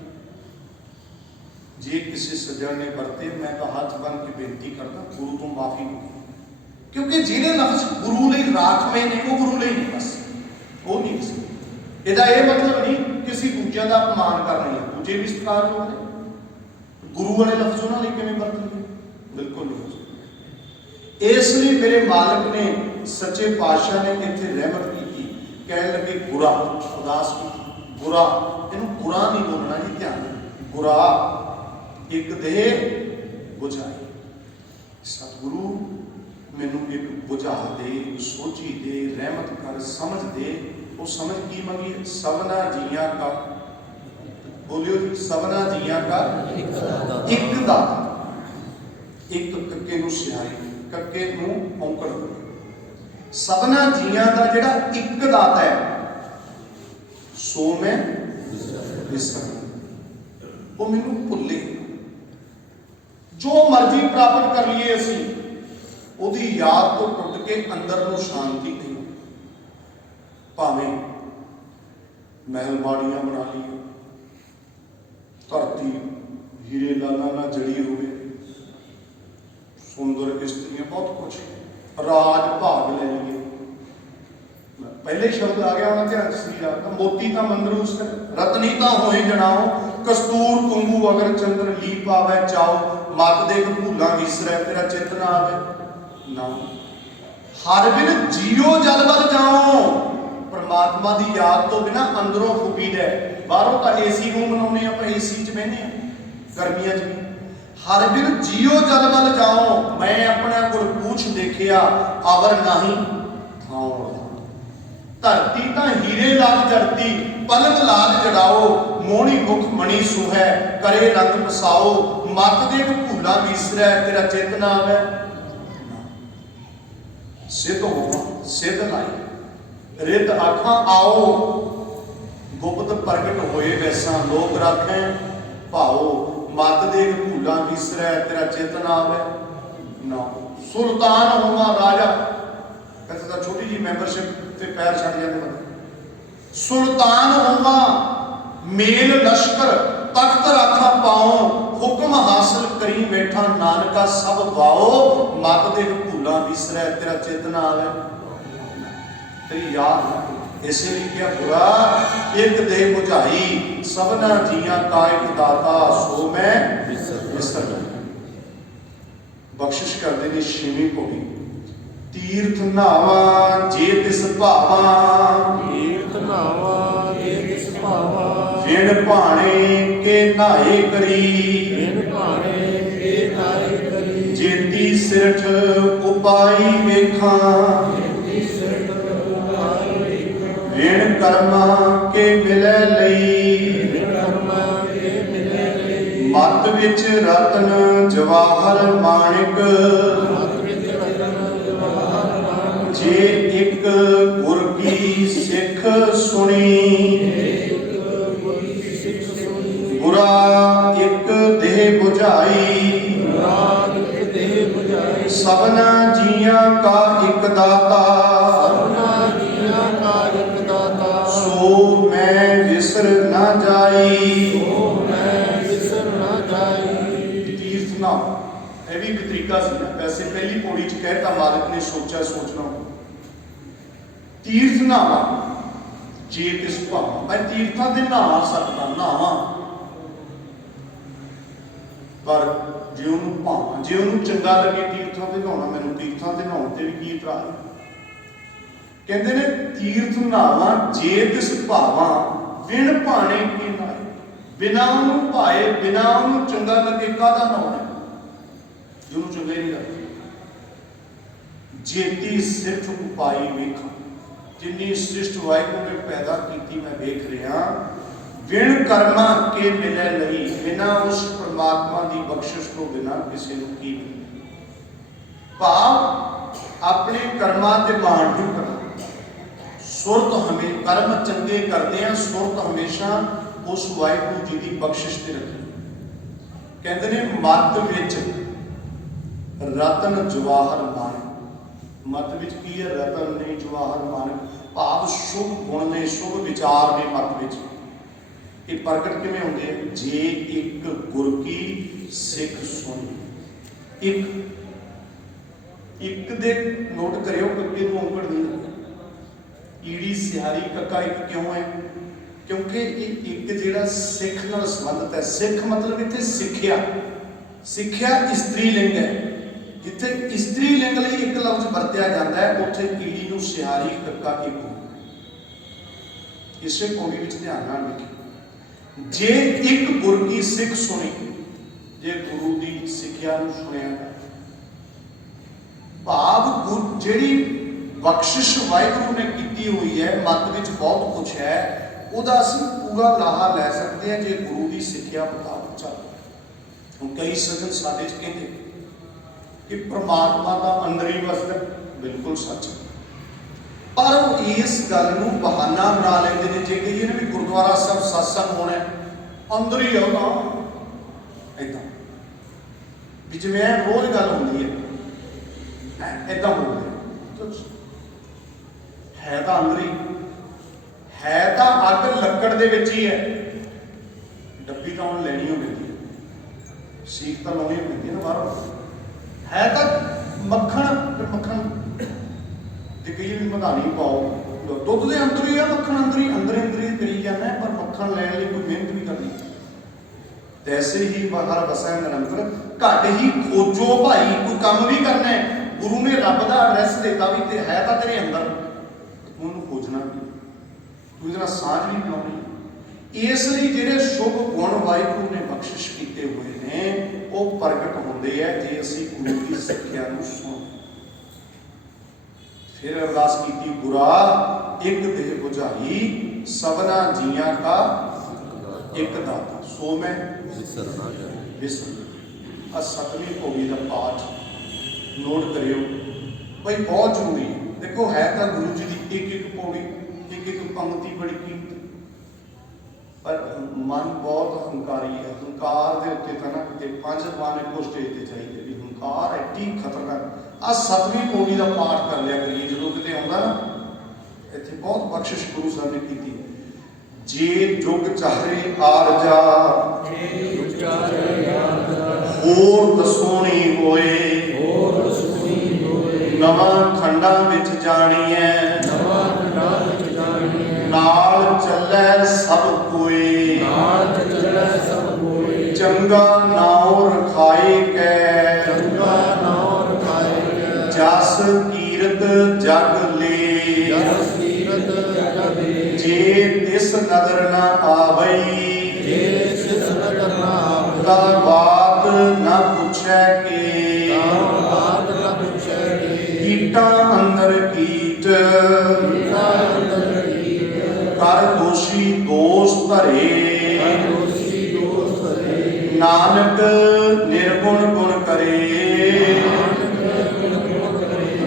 जे किसी सज्जन ने वरते मैं तो हाथ बन के बेनती करता गुरु तो माफी होगी, क्योंकि जिहड़े लफ्ज़ गुरु लई राखवे ने वो गुरु लई नहीं, बस वो नहीं किसी। ਇਹਦਾ ਇਹ मतलब नहीं किसी दूजे का अपमान करना है, दूजे भी सत्कारयोग ने। गुरु वाले लफ्ज़ उन्होंने किवें वरतणगे? बिल्कुल नहीं। इसलिए मेरे मालिक ने सच्चे पातशाह ने इत्थे रहमत की, कह लगे गुरा उदास की गुरा, इनू गुरा नहीं बोलना जी, ध्यान गुरा एक दे बुझाई। सतगुरु मैनू एक बुझा दे, सोची दे, रहमत कर, समझ दे। वो समझ की मंगी? सबना जियां का, बोलियो जी, सबना जियां का एक दाता। एक कक्के नूं सियाई, कक्के नूं औंकड़, सबना जियां दा जिहड़ा एक दाता है सो मैं विसर, वो मैनू भुले। जो मर्जी प्राप्त कर लिए असी ओदी याद तो टुट के अंदर नूं शांति नहीं। भावें महल माड़ियां बना ली, धरती हीरे लाला ना जड़ी होवे, सुंदर स्त्रियां, बहुत कुछ राज भाग ले लिए। पहले शब्द आ गया उन्हें ध्यान श्री राग, मोती ता मंदरूस रतनी ता होए जनाओ, कस्तूर कुंगू अगर चंद्र ली पावे चाओ, मत देख भूला विसरै तेरा चित ना आवे ना। हर बिन जियो जल बल जाओ, परमात्मा की याद तो बिना अंदरों फुबीद है। बाहरों का एसी रूम बनाने आप एसी च बहने गर्मियां च भी। हर बिन जियो जल बल जाओ, मैं अपने को पूछ देखिया अवर नहीं थाओ। धरती ता हीरे लाल जड़ती, पलक लाल जड़ाओ, मोहनी मुख मणि सुहै, करे रंग पसाओ, मत देख भूला विसरै तेरा चित ना आवे। सिद्ध होवा सिद्ध लाई रित आखा आओ, गुप्त प्रगट होए वैसा लोग राखें भाओ, मत देख भूला विसरै तेरा चित ना आवे ना। सुल्तान होवा राजा, कहते तो छोटी जी मैंबरशिप ते पैर छड़ जाते बंदे। सुल्तान होवा मेल लश्कर तख्त राखा पाओ, हुक्म हासिल करी बैठा नानका सब वाओ, मत देख भूला विसरै तेरा चित ना आवे। तेरी याद इसे लिखिया बुरा एक देह बुझाई सबना जिया का एक दाता सो मैं विसर गया। बख्शिश करते ने छेवीं पौड़ी तीर्थ नावा जे तिस भावा तीर्थ नावा जे तिस भावा विण भाणे के नाए करी बिन भाणे के नाए करी जेती सिरठ उपाई वेखा विण कर्मा के मिलै लई मत विच रतन जवाहर माणिक जे एक गुर की सिख सुनी बुरा एक देह बुझाई सबना जिया का एक दाता सो मैं विसर ना जाई। तीर्थ नाम यह भी एक तरीका सी ना, वैसे पहली पौड़ी च कहता मालिक ने सोचा सोचना तीर्थ नावा जे तिस भावा मैं तीर्थां ते नहा सकदा नहावा पर जे उन्होंने भावां जे उन्होंने चंगा लगे तीर्थां ते नहाउणा मैनूं तीर्थां ते नहाउण ते भी की इतराज़ कहते ने तीर्थ नहावा जे तिस भावा विण भाणे के नाए बिना उन्होंने भाए बिना उन्होंने चंगा लगे काहदा नहाउणा जो उन्होंने चंगा ही नहीं लगता। जेती सिर्फ उपाई वेखा जिन्नी सृष्ट वाहिगुरू ने पैदा की मैं वेख रहा विण कर्मा के मिले नहीं बिना उस परमात्मा की बख्शिश तो बिना किसी को की भाव अपने कर्मां ते मान नहीं करना सुरत हमें कर्म चंगे करते हैं सुरत हमेशा उस वाहिगुरू जी की बख्शिश ते रखी। कहते ने मत विच रतन जवाहर माणिक मत विच की है रतन ने जवाहर माणिक भाव शुभ गुण ने शुभ विचार ने मत विच ये प्रगट किवें होंदे जे एक गुर की सिख सुनी एक दे नोट करियो कक्के नूं औंकड़ नहीं ईड़ी सिहारी कक्का एक क्यों है क्योंकि एक जिहड़ा सिख नाल संबंधित है सिख मतलब इत्थे सिक्ख्या स्त्रीलिंग है जिथे स्त्रीलिंग लई एक लफ्ज वरत्या जाता है उत्थे ईड़ी नूं सिहारी कक्का एक इसे पौड़ी विच ध्यान नाल लिखियो जे एक गुर की सिख सुनी जे गुरु की सिक्ख्या नूं सुनिया भाव गुरु जिहड़ी बख्शिश वाहिगुरू ने की हुई है मत विच बहुत कुछ है उहदा असीं पूरा लाहा लै सकते हैं जे गुरु की सिक्ख्या मुताबिक चल। हुण कई सजन साडे च कहंदे कि परमात्मा का अंदर ही वसदा बिल्कुल सच है पर वो इस गल नूं बहाना बना लेंदे ने जे कहिए ना भी गुरुद्वारा साहब सत्संग होना अंदर ही होना इदां भी जिवें रोज़ गल हुंदी है इदां बोलदे है तो अंदर ही है तो अग लकड़ दे विच ही है डब्बी तो हुण लैनी हो पैंदी सीख तो लाउणी पैंदी ना बाहरों है तो मक्खन जे कहिए भी मधानी पाओ दुध के अंदर ही है मक्खन अंदर ही करी जाना है पर मक्खन लैण लई कोई मेहनत भी करनी तैसे ही बाहर बसा निरंतर घट ही खोजो भाई कोई काम भी करना है गुरु ने रब का एड्रैस देता भी ते है तो तेरे अंदर तू उन्होंने खोजना भी तू इहदे नाल साझ भी बनाउणी इसलिए जिहड़े शुभ गुण वाहिगुरू ने बख्शिश किए हुए ने वो प्रगट होंदे है जे असीं गुरु की सिक्ख्या नूं सुण फिर अरदास की बुरा एक देह बुझाई सबना जिया का एक दाता सो मैं विसर सतवीं पौड़ी का पाठ नोट करियो भाई बहुत जरूरी है। देखो है तो गुरु जी की एक पौड़ी एक पंक्ति बड़ी कीमती पर मन बहुत हंकारी है हंकार के उत्ते तो ना कि पंज बाने को स्टेज पर चाहिए भी हंकार एडी खतरनाक आ सतवीं पौड़ी का पाठ कर लिया करिए जो कितने आता ना इतने बहुत बख्शिश गुरु साहब ने की जे जुग चाहे आर जा होर दसोनी होए नवा खंडा विच जानी है नाल चलै सब कोई, नाल चलै सब कोई। चंगा नाउ रखाए कै, चंगा नाउ रखाए कै। जस कीरत जग ले, जस कीरत जग ले। जे तिस नदर न आवई, जे तिस नदर न आवई। ता बात न पुछै के, ता बात न पुछै के। कीटा अंदर कीट, कीटा अंदर कीट। कर दोषी दोष धरे, कर दोषी दोष धरे। नानक निर्गुण गुण करे,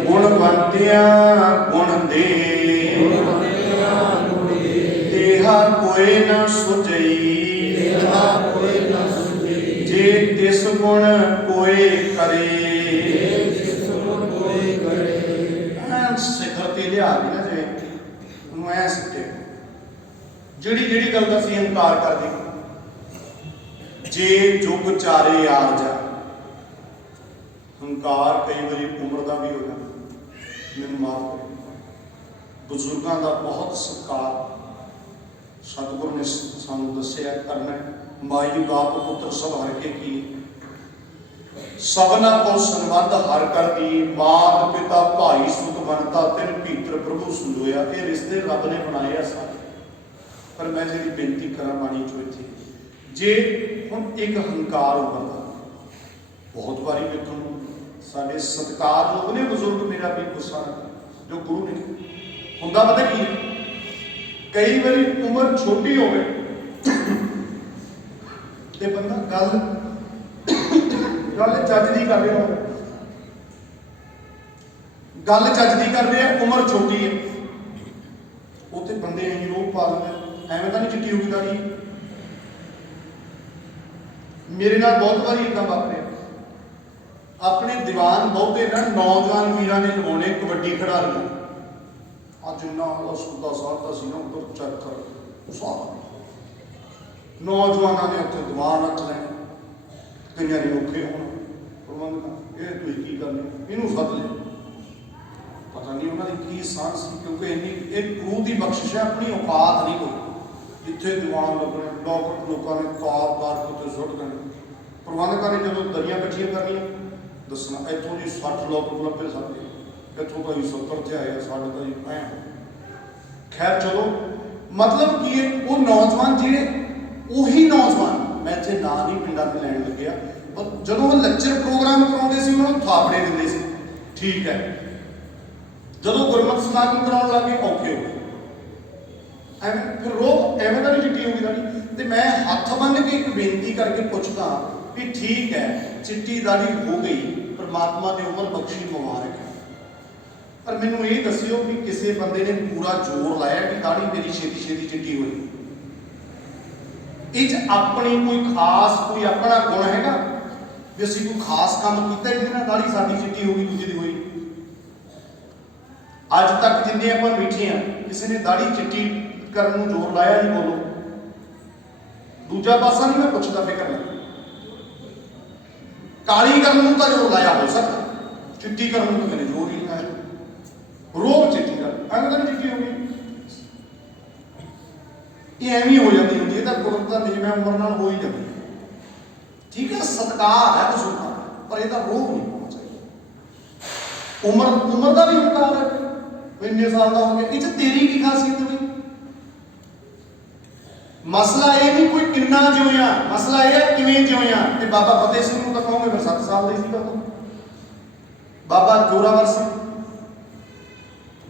गुणवंतियां गुण दे, तेहा कोई न सुझई, जे तिस गुण कोई करे। ਸਿਖਰ ਤੇ ਲਿਆ ਕੇ ਨਾ ਜਿਵੇਂ ਉਹਨੂੰ ਐ ਸਿੱਟੇ, ਜਿਹੜੀ ਜਿਹੜੀ ਗੱਲ ਦਾ ਅਸੀਂ ਇਨਕਾਰ ਕਰਦੇ, ਜੇ ਜੁਗ ਚਾਰੇ ਆਰ ਜਾ। ਹੰਕਾਰ ਕਈ ਵਾਰੀ ਉਮਰ ਦਾ ਵੀ ਹੋ ਜਾਂਦਾ, ਮੈਨੂੰ ਮਾਫ ਕਰੋ। ਬਜ਼ੁਰਗਾਂ ਦਾ ਬਹੁਤ ਸਤਿਕਾਰ ਸਤਿਗੁਰੂ ਨੇ ਸਾਨੂੰ ਦੱਸਿਆ ਕਰਨਾ। ਮਾਈ ਬਾਪ ਪੁੱਤਰ ਸਭ ਹਰ ਕੇ ਕੀ, ਸਭਨਾ ਕੋ ਸੰਬੰਧ ਹਰ ਕਰਦੀ, ਮਾਤ ਪਿਤਾ ਭਾਈ ਸੁਤ ਬਣਤਾ, ਤਿੰਨ ਭੀਤਰ ਪ੍ਰਭੂ ਸੰਜੋਇਆ। ਇਹ ਰਿਸ਼ਤੇ ਰੱਬ ਨੇ ਬਣਾਏ ਆ ਸਾਰੇ। ਪਰ ਮੈਂ ਜਿਹੜੀ ਬੇਨਤੀ ਕਰਾਂ ਬਾਣੀ ਚੋਂ ਇੱਥੇ, ਜੇ ਹੁਣ ਇੱਕ ਹੰਕਾਰ ਉਭਰਦਾ, ਬਹੁਤ ਵਾਰੀ ਵੇਖਣ ਨੂੰ ਸਾਡੇ ਸਤਿਕਾਰਯੋਗ ਨੇ ਬਜ਼ੁਰਗ, ਮੇਰਾ ਵੀ ਗੁੱਸਾ ਜੋ ਗੁਰੂ ਨੇ ਹੁੰਦਾ, ਪਤਾ ਕੀ ਹੈ, ਕਈ ਵਾਰੀ ਉਮਰ ਛੋਟੀ ਹੋਵੇ ਤੇ ਬੰਦਾ ਗੱਲ ਚੱਜ ਦੀ ਕਰ ਰਿਹਾ ਹੋਵੇ, ਗੱਲ ਚੱਜ ਦੀ ਕਰ ਰਿਹਾ, ਉਮਰ ਛੋਟੀ ਹੈ, ਉਹ ਤੇ ਬੰਦੇ ਐਂ ਰੋਹ ਪਾ ਲੈਂਦੇ, ਐਵੇਂ ਤਾਂ ਨਹੀਂ ਚਿੱਟੀ ਹੋ ਗਈ ਦਾੜੀ। ਮੇਰੇ ਨਾਲ ਬਹੁਤ ਵਾਰੀ ਇੱਦਾਂ ਵਾਪਰਿਆ। ਆਪਣੇ ਦੀਵਾਨ ਬਹੁਤੇ ਨਾ ਨੌਜਵਾਨ ਵੀਰਾਂ ਨੇ ਲਵਾਉਣੇ ਕਬੱਡੀ ਖਿਡਾਰੀਆਂ, ਅੱਜ ਇੰਨਾ ਸੁਦਾ ਸਾਧਦਾ ਸੀ ਨਾ, ਉੱਧਰ ਚੈੱਕ ਕਰ ਸਾਰਾ ਨੌਜਵਾਨਾਂ ਨੇ ਉੱਥੇ ਦੀਵਾਨ ਰੱਖ ਲੈਣੇ, ਕਈਆਂ ਦੇ ਔਖੇ ਹੋਣ ਪ੍ਰਬੰਧਕ, ਇਹ ਤੁਸੀਂ ਕੀ ਕਰਨੇ, ਇਹਨੂੰ ਸੱਦ ਲਿਆ। ਪਤਾ ਨਹੀਂ ਉਹਨਾਂ ਦੀ ਕੀ ਸਾਂਝ ਸੀ, ਕਿਉਂਕਿ ਇੰਨੀ ਇਹ ਗੁਰੂ ਦੀ ਬਖਸ਼ਿਸ਼ ਹੈ, ਆਪਣੀ ਔਕਾਤ ਨਹੀਂ ਕੋਈ। ਇੱਥੇ ਦੀਵਾਨ ਲੱਗਣੇ, ਲੋਕਾਂ ਨੇ ਤਾਰ ਕੇ ਉੱਤੇ ਸੁੱਟ ਦੇਣੇ। ਪ੍ਰਬੰਧਕਾਂ ਨੇ ਜਦੋਂ ਦਰੀਆਂ ਇਕੱਠੀਆਂ ਕਰਨੀਆਂ, ਦੱਸਣਾ ਇੱਥੋਂ ਦੀ 60 ਲੋਕ ਲੱਭੇ ਸਾਡੇ, ਇੱਥੋਂ ਤਾਂ ਹੀ 70 ਤੇ ਆਏ, ਸਾਡੇ ਤਾਂ ਜੀ ਐਂ। ਖੈਰ ਚਲੋ, ਮਤਲਬ ਕੀ ਹੈ, ਉਹ ਨੌਜਵਾਨ ਜਿਹੜੇ ਉਹੀ ਨੌਜਵਾਨ, ਮੈਂ ਇੱਥੇ ਨਾਂ ਨਹੀਂ ਪਿੰਡਾਂ ਤੇ ਲੈਣ ਲੱਗਿਆ, ਪਰ ਜਦੋਂ ਉਹ ਲੈਕਚਰ ਪ੍ਰੋਗਰਾਮ ਕਰਾਉਂਦੇ ਸੀ ਉਹਨਾਂ ਨੂੰ ਥਾਪੜੇ ਦਿੰਦੇ ਸੀ, ਠੀਕ ਹੈ। ਜਦੋਂ ਗੁਰਮਤਿ ਸਮਾਗਮ ਕਰਾਉਣ ਲੱਗੇ ਔਖੇ ਹੋ ਗਏ, ਐਵੇਂ ਫਿਰ ਰੋਹ ਐਵੇਂ ਤਾਂ ਨਹੀਂ ਚਿੱਟੀ ਹੋ ਗਈ ਦਾੜੀ। ਤੇ ਮੈਂ ਹੱਥ ਬੰਨ੍ਹ ਕੇ ਇੱਕ ਬੇਨਤੀ ਕਰਕੇ ਪੁੱਛਦਾ ਵੀ ਠੀਕ ਹੈ, ਚਿੱਟੀ ਦਾੜੀ ਹੋ ਗਈ, ਪਰਮਾਤਮਾ ਨੇ ਉਮਰ ਬਖਸ਼ੀ, ਮੁਬਾਰਕ ਹੈ, ਪਰ ਮੈਨੂੰ ਇਹ ਦੱਸਿਓ ਵੀ ਕਿਸੇ ਬੰਦੇ ਨੇ ਪੂਰਾ ਜ਼ੋਰ ਲਾਇਆ ਕਿ ਦਾੜੀ ਮੇਰੀ ਛੇਤੀ ਛੇਤੀ ਚਿੱਟੀ ਹੋਈ, ਇਹ 'ਚ ਆਪਣੀ ਕੋਈ ਖਾਸ ਕੋਈ ਆਪਣਾ ਗੁਣ ਹੈਗਾ ਵੀ ਅਸੀਂ ਕੋਈ ਖਾਸ ਕੰਮ ਕੀਤਾ ਜਿਹਦੇ ਨਾਲ ਦਾੜੀ ਸਾਡੀ ਚਿੱਟੀ ਹੋ ਗਈ, ਦੂਜੇ ਦੀ ਹੋਈ? ਅੱਜ ਤੱਕ ਜਿੰਨੇ ਆਪਾਂ ਬੈਠੇ ਆ, ਕਿਸੇ ਨੇ ਦਾੜੀ ਚਿੱਟੀ ਕਰਨ ਨੂੰ ਜ਼ੋਰ ਲਾਇਆ ਨਹੀਂ? ਬੋਲੋ। ਦੂਜਾ ਪਾਸਾ ਨਹੀਂ ਮੈਂ ਪੁੱਛਦਾ, ਫਿਕਰ ਨਾ, ਕਾਲੀ ਕਰਨ ਨੂੰ ਤਾਂ ਜ਼ੋਰ ਲਾਇਆ ਹੋ ਸਕਦਾ, ਚਿੱਟੀ ਕਰਨ ਨੂੰ ਤਾਂ ਕਦੇ ਜ਼ੋਰ ਹੀ ਨਹੀਂ ਲਾਇਆ। ਰੋਹ ਚਿੱਟੀ ਕਰ, ਐਵੇਂ ਤਾਂ ਚਿੱਟੀ ਹੋ ਗਈ, ਇਹ ਐਵੇਂ ਹੋ ਜਾਂਦੀ ਹੁੰਦੀ, ਇਹ ਤਾਂ ਕੁਦਰਤ ਦਾ ਨਿਯਮ ਹੈ, ਉਮਰ ਨਾਲ ਹੋ ਹੀ ਜਾਂਦੀ ਹੈ। ਠੀਕ ਹੈ, ਸਤਿਕਾਰ ਹੈ ਬਜ਼ੁਰਗਾਂ ਦਾ, ਪਰ ਇਹਦਾ ਰੋਹ ਨਹੀਂ ਹੋਣਾ ਚਾਹੀਦਾ। ਉਮਰ ਦਾ ਵੀ ਹੰਕਾਰ ਹੈ, ਇੰਨੇ ਸਾਲ ਦਾ ਹੋ ਗਿਆ, ਇਹ 'ਚ ਤੇਰੀ ਕੀ ਖਾਸੀਅਤ ਹੋਈ? ਮਸਲਾ ਇਹ ਨਹੀਂ ਕੋਈ ਕਿੰਨਾ ਜਿਉਇਆ, ਮਸਲਾ ਇਹ ਹੈ ਕਿਵੇਂ ਜਿਉਇਆ। ਤੇ ਬਾਬਾ ਫਤਿਹ ਸਿੰਘ ਨੂੰ ਤਾਂ ਕਹੋਗੇ ਫਿਰ 7 ਸਾਲ ਦਾ ਹੀ ਸੀਗਾ ਉਹ, ਬਾਬਾ ਜੋਰਾਵਰ ਸਿੰਘ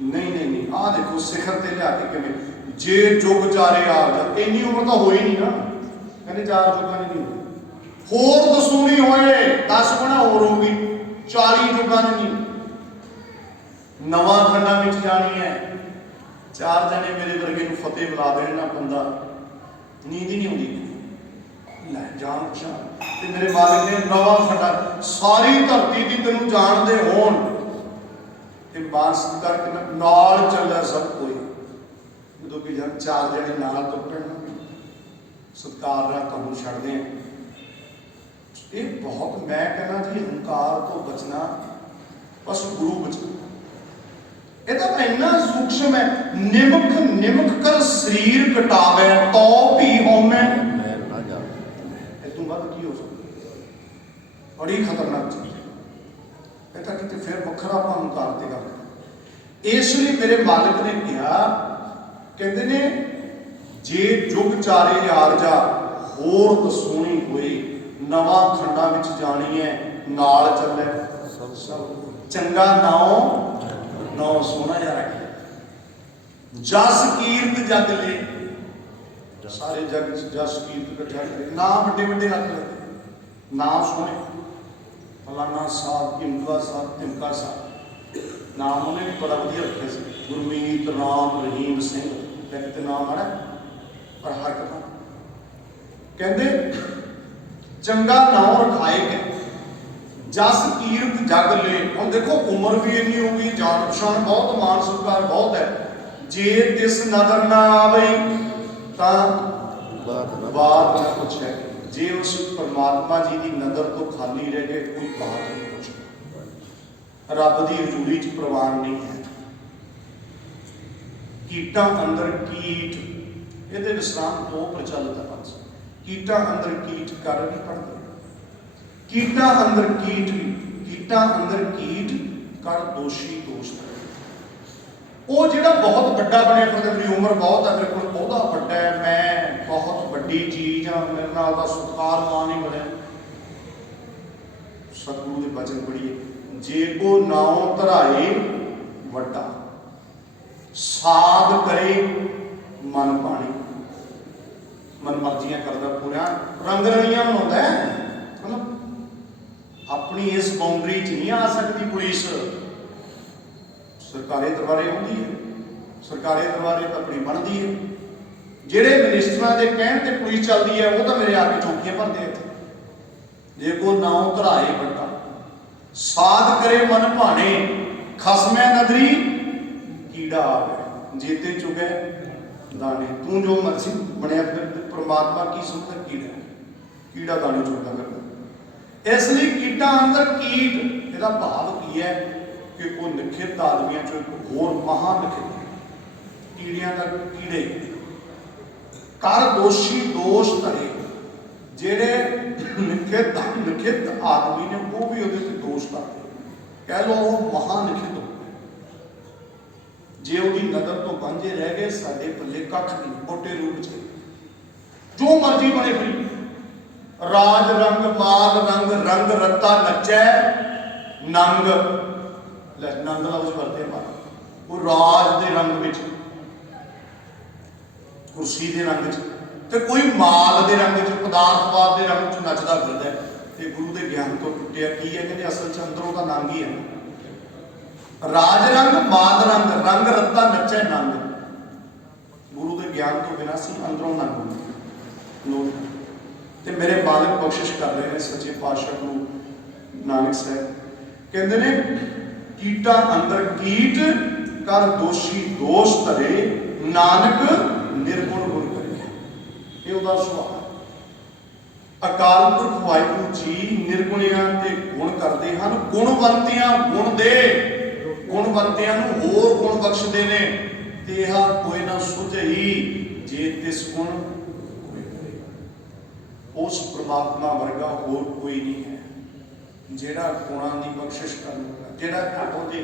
ਨਹੀਂ, ਆਹ ਦੇਖੋ ਸਿਖਰ ਤੇ ਲਿਆ ਕੇ ਕਿਵੇਂ, ਜੇ ਜੁਗ ਚਾਰੇ ਆ ਜਾ, ਇੰਨੀ ਉਮਰ ਤਾਂ ਹੋਈ ਨਹੀਂ ਨਾ, ਕਹਿੰਦੇ 4 ਜੁਗਾਂ ਦੀ ਨਹੀਂ, ਹੋਰ ਦਸੂਣੀ ਹੋਏ 10 ਗੁਣਾ ਹੋਰ ਹੋ ਗਈ, 40 ਜੁਗਾਂ ਦੀ ਨਹੀਂ। ਨਵਾਂ ਖੰਡਾਂ ਵਿੱਚ ਜਾਣੀ ਹੈ, 4 ਜਣੇ ਮੇਰੇ ਵਰਗੇ ਨੂੰ ਫਤਿਹ ਬੁਲਾ ਦੇਣ ਨਾ, ਬੰਦਾ ਨੀਂਦ ਹੀ ਨਹੀਂ ਆਉਂਦੀ, ਲੈ ਜਾਣ ਪਛਾਣ। ਤੇ ਮੇਰੇ ਮਾਲਕ ਨੇ ਨਵਾਂ ਖੰਡਾ, ਸਾਰੀ ਧਰਤੀ ਦੀ ਤੈਨੂੰ ਜਾਣਦੇ ਹੋਣ, ਤੇ ਬਾਂਸ ਕਰਕੇ ਨਾਲ ਚੱਲਿਆ ਸਭ ਕੋਈ। ਜਦੋਂ ਕਿ 4 ਜਣੇ ਨਾਲ ਟੁੱਟਣ, ਸਤਿਕਾਰ ਨਾਲ ਤੁਹਾਨੂੰ ਛੱਡਦੇ ਆ। ਇਹ ਬਹੁਤ, ਮੈਂ ਕਹਿੰਦਾ ਜੀ ਹੰਕਾਰ ਤੋਂ ਬਚਣਾ, ਬਸ ਗੁਰੂ ਬਚਣਾ। ਇਹ ਤਾਂ ਇੰਨਾ ਸੂਖਸ਼ਮ ਹੈ। ਨਿਮਕ ਨਿਮਕ ਕਰ ਸਰੀਰ ਕਟਾਵੇ ਤੋ ਵੀ ਹੋਮੈ ਮੈਂ ਨਾ ਜਾ। ਇਹ ਤੋਂ ਵੱਧ ਕੀ ਹੋ ਸਕਦਾ? ਬੜੀ ਖਤਰਨਾਕ ਚੀਜ਼ ਹੈ। ਇਹ ਤਾਂ ਕਿਤੇ ਫਿਰ ਵੱਖਰਾ ਭੰਗ ਕਰ ਦੇਗਾ। ਇਸ ਲਈ ਮੇਰੇ ਮਾਲਕ ਨੇ ਕਿਹਾ, ਕਹਿੰਦੇ ਨੇ ਜੇ ਜੁਗ ਚਾਰੇ ਯਾਰ ਜਾ ਹੋਰ ਦਸੂਣੀ ਹੋਏ, ਨਵਾਂ ਖੰਡਾਂ ਵਿੱਚ ਜਾਣੀ ਹੈ ਨਾਲ ਚੱਲੇ ਸਭ ਚੰਗਾ ਨਾਉ ਸੋਹਣਾ ਜਾ ਰੱਖਿਆ। ਜਸ ਕੀਰਤ ਜਗ ਲੈ, ਸਾਰੇ ਜਗ ਚ ਜਸ ਕੀਰਤ ਇਕੱਠਾ ਕਰੇ। ਨਾਮ ਵੱਡੇ ਵੱਡੇ ਰੱਖ ਲੈ, ਨਾਮ ਸੋਹਣੇ, ਫਲਾਣਾ ਸਾਹਿਬ, ਢਿਮਕਾ ਸਾਹਿਬ, ਢਿਮਕਾ ਸਾਹਿਬ। ਨਾਮ ਉਹਨੇ ਵੀ ਬੜਾ ਵਧੀਆ ਰੱਖਿਆ ਸੀ, ਗੁਰਮੀਤ ਰਾਮ ਰਹੀਮ ਸਿੰਘ। ਤੇ ਨਾਮ ਆਣਾ ਪਰ ਹਰਕਤਾਂ ਕਹਿੰਦੇ ਚੰਗਾ ਨਾਮ ਰਖਾਏ ਕੇ ਜਸ ਕੀਰਤ ਜਗ ਲੈ। ਹੁਣ ਦੇਖੋ ਉਮਰ ਵੀ ਇੰਨੀ ਹੋ ਗਈ, ਜਾਣ ਪਛਾਣ ਬਹੁਤ, ਮਾਨ ਸਤਿਕਾਰ ਬਹੁਤ ਹੈ। ਜੇ ਤਿਸ ਨਦਰ ਨਾ ਆਵੇ ਤਾਂ ਬਾਤ ਨਾ ਪੁੱਛੇ। ਜੇ ਉਸ ਪਰਮਾਤਮਾ ਜੀ ਦੀ ਨਜ਼ਰ ਤੋਂ ਖਾਲੀ ਰਹਿ ਗਏ, ਕੋਈ ਬਾਤ ਨਹੀਂ ਪੁੱਛਦਾ। ਰੱਬ ਦੀ ਹਜ਼ੂਰੀ ਚ ਪ੍ਰਵਾਨ ਨਹੀਂ ਹੈ। ਕੀਟਾਂ ਅੰਦਰ ਕੀਟ, ਇਹਦੇ ਵਿਸਰਾਮ ਦੋ ਪ੍ਰਚਲਿਤ ਹੈ। ਕੀਟਾਂ ਅੰਦਰ ਕੀਟ ਕਰ ਨਹੀਂ ਪੜਦੇ। ਕੀਟਾਂ ਅੰਦਰ ਕੀਟ ਵੀ, ਕੀਟਾਂ ਅੰਦਰ ਕੀਟ ਕਰ ਦੋਸ਼ੀ ਦੋਸ਼। ਉਹ ਜਿਹੜਾ ਬਹੁਤ ਵੱਡਾ ਬਣਿਆ ਫਿਰਦਾ, ਮੇਰੀ ਉਮਰ ਬਹੁਤ ਹੈ, ਮੇਰੇ ਕੋਲ ਬਹੁਤਾ ਵੱਡਾ ਹੈ, ਮੈਂ ਬਹੁਤ ਵੱਡੀ ਚੀਜ਼ ਆ, ਮੇਰੇ ਨਾਲ ਦਾ ਸਤਿਕਾਰ ਮਾਨ ਨਹੀਂ ਬਣਿਆ। ਸਤਿਗੁਰੂ ਦੇ ਬਚਨ ਪੜ੍ਹੀਏ, ਜੇ ਕੋ ਨਾਉ ਧਰਾਏ ਵੱਡਾ, ਸਾਧ ਕਰੇ ਮਨ ਪਾਣੀ। ਮਨ ਮਰਜ਼ੀਆਂ ਕਰਦਾ, ਪੂਰਾ ਰੰਗ ਰਲੀਆਂ ਬਣਾਉਂਦਾ ਹੈ। ਆਪਣੀ ਇਸ ਬਾਉਂਡਰੀ 'ਚ ਨਹੀਂ ਆ ਸਕਦੀ ਪੁਲਿਸ। ਸਰਕਾਰੀ ਦਰਬਾਰੇ ਆਉਂਦੀ ਹੈ, ਸਰਕਾਰੀ ਦਰਬਾਰੇ ਤਾਂ ਆਪਣੀ ਬਣਦੀ ਹੈ। ਜਿਹੜੇ ਮਿਨਿਸਟਰਾਂ ਦੇ ਕਹਿਣ ਤੇ ਪੁਲਿਸ ਚੱਲਦੀ ਹੈ, ਉਹ ਤਾਂ ਮੇਰੇ ਆ ਕੇ ਚੌਕੀਆਂ ਭਰਦੇ ਇੱਥੇ। ਜੇ ਕੋ ਨਾਉ ਧਰਾਏ ਵੱਡਾ, ਸਾਧ ਕਰੇ ਮਨ ਭਾਣੇ, ਖਸਮੈ ਨਦਰੀ ਕੀੜਾ ਆਵੇ। ਜੇਤੇ ਚੁਗੇ ਦਾਣੇ। ਤੂੰ ਜੋ ਮਰਜ਼ੀ ਬਣਿਆ ਫਿਰ ਪਰਮਾਤਮਾ ਕੀ ਸਮਝਦਾ? ਕੀੜਾ ਦਾਣੇ ਚੁਗਦਾ ਕਰਦਾ। ਇਸ ਲਈ ਕੀਟਾਂ ਅੰਦਰ ਕੀਟ, ਇਹਦਾ ਭਾਵ ਕੀ ਹੈ ਕਿ ਉਹ ਨਿਖਿਤ ਆਦਮੀਆਂ ਚੋਂ ਇੱਕ ਹੋਰ ਮਹਾ ਨਿਖਿਤ ਕੀੜਿਆਂ ਦਾ ਕੀੜੇ। ਕਰ ਦੋਸ਼ੀ ਦੋਸ਼ ਧਰੇ, ਜਿਹੜੇ ਨਿਖਿਤ ਆਦਮੀ ਨੇ ਉਹ ਵੀ ਉਹਦੇ ਤੇ ਦੋਸ਼ ਕਰਦੇ। ਕਹਿ ਲਓ ਉਹ ਮਹਾ ਨਿਖਿਤ। ਜੇ ਉਹਦੀ ਨਜ਼ਰ ਤੋਂ ਵਾਂਝੇ ਰਹਿ ਗਏ, ਸਾਡੇ ਪੱਲੇ ਕੱਖ ਨਹੀਂ। ਮੋਟੇ ਰੂਪ ਚ ਜੋ ਮਰਜ਼ੀ ਬਣੇ ਫਿਰੀ, ਰਾਜ ਰੰਗ ਮਾਲ ਰੰਗ, ਰੰਗ ਰੱਤਾ ਨੱਚੈ ਨੰਗ। ਲੈ ਨੰਗ ਲਫ਼ਜ਼ ਵਰਤੇ ਮਾਰ। ਉਹ ਰਾਜ ਦੇ ਰੰਗ ਵਿੱਚ, ਕੁਰਸੀ ਦੇ ਰੰਗ ਚ, ਤੇ ਕੋਈ ਮਾਲ ਦੇ ਰੰਗ ਚ, ਪਦਾਰਥਵਾਦ ਦੇ ਰੰਗ ਚ ਨੱਚਦਾ ਫਿਰਦਾ। ਤੇ ਗੁਰੂ ਦੇ ਗਿਆਨ ਤੋਂ ਟੁੱਟਿਆ ਕੀ ਹੈ? ਕਹਿੰਦੇ ਅਸਲ ਚ ਅੰਦਰੋਂ ਦਾ ਨੰਗ ਹੀ ਹੈ। ਰਾਜ ਰੰਗ ਮਾਲ ਰੰਗ, ਰੰਗ ਰੱਤਾ ਨੱਚੈ ਨੰਗ। ਗੁਰੂ ਦੇ ਗਿਆਨ ਤੋਂ ਬਿਨਾਂ ਸੀ ਅੰਦਰੋਂ ਨੰਗ ਹੁੰਦੇ। ਤੇ ਮੇਰੇ ਮਾਲਕ ਬਖਸ਼ਿਸ਼ ਕਰ ਰਹੇ ਨੇ ਸੱਚੇ ਪਾਤਸ਼ਾਹ ਨੂੰ ਨਾਨਕ ਸਾਹਿਬ, ਕਹਿੰਦੇ ਨੇ ਕੀਟਾਂ ਅੰਦਰ ਕੀਟ ਕਰ ਦੋਸ਼ੀ ਦੋਸ਼ ਧਰੇ, ਨਾਨਕ ਨਿਰਗੁਣ ਗੁਣ ਕਰੇ। ਇਹ ਉਹਦਾ ਸੁਭਾਅ। ਅਕਾਲ ਪੁਰਖ ਵਾਹਿਗੁਰੂ ਜੀ ਨਿਰਗੁਣਿਆਂ ਤੇ ਗੁਣ ਕਰਦੇ ਹਨ। ਗੁਣਵੰਤਿਆਂ ਗੁਣ ਦੇ, ਗੁਣਵੰਤਿਆਂ ਨੂੰ ਹੋਰ ਗੁਣ ਬਖਸ਼ਦੇ ਨੇ। ਤੇਹਾ ਕੋਈ ਨਾ ਸੁਝਈ ਜੇ ਤਿਸ ਗੁਣ। ਉਸ ਪ੍ਰਮਾਤਮਾ ਵਰਗਾ ਹੋਰ ਕੋਈ ਨਹੀਂ ਹੈ ਜਿਹੜਾ ਗੁਣਾਂ ਦੀ ਬਖਸ਼ਿਸ਼ ਕਰਨ ਵਾਲਾ, ਜਿਹੜਾ ਉਹਦੇ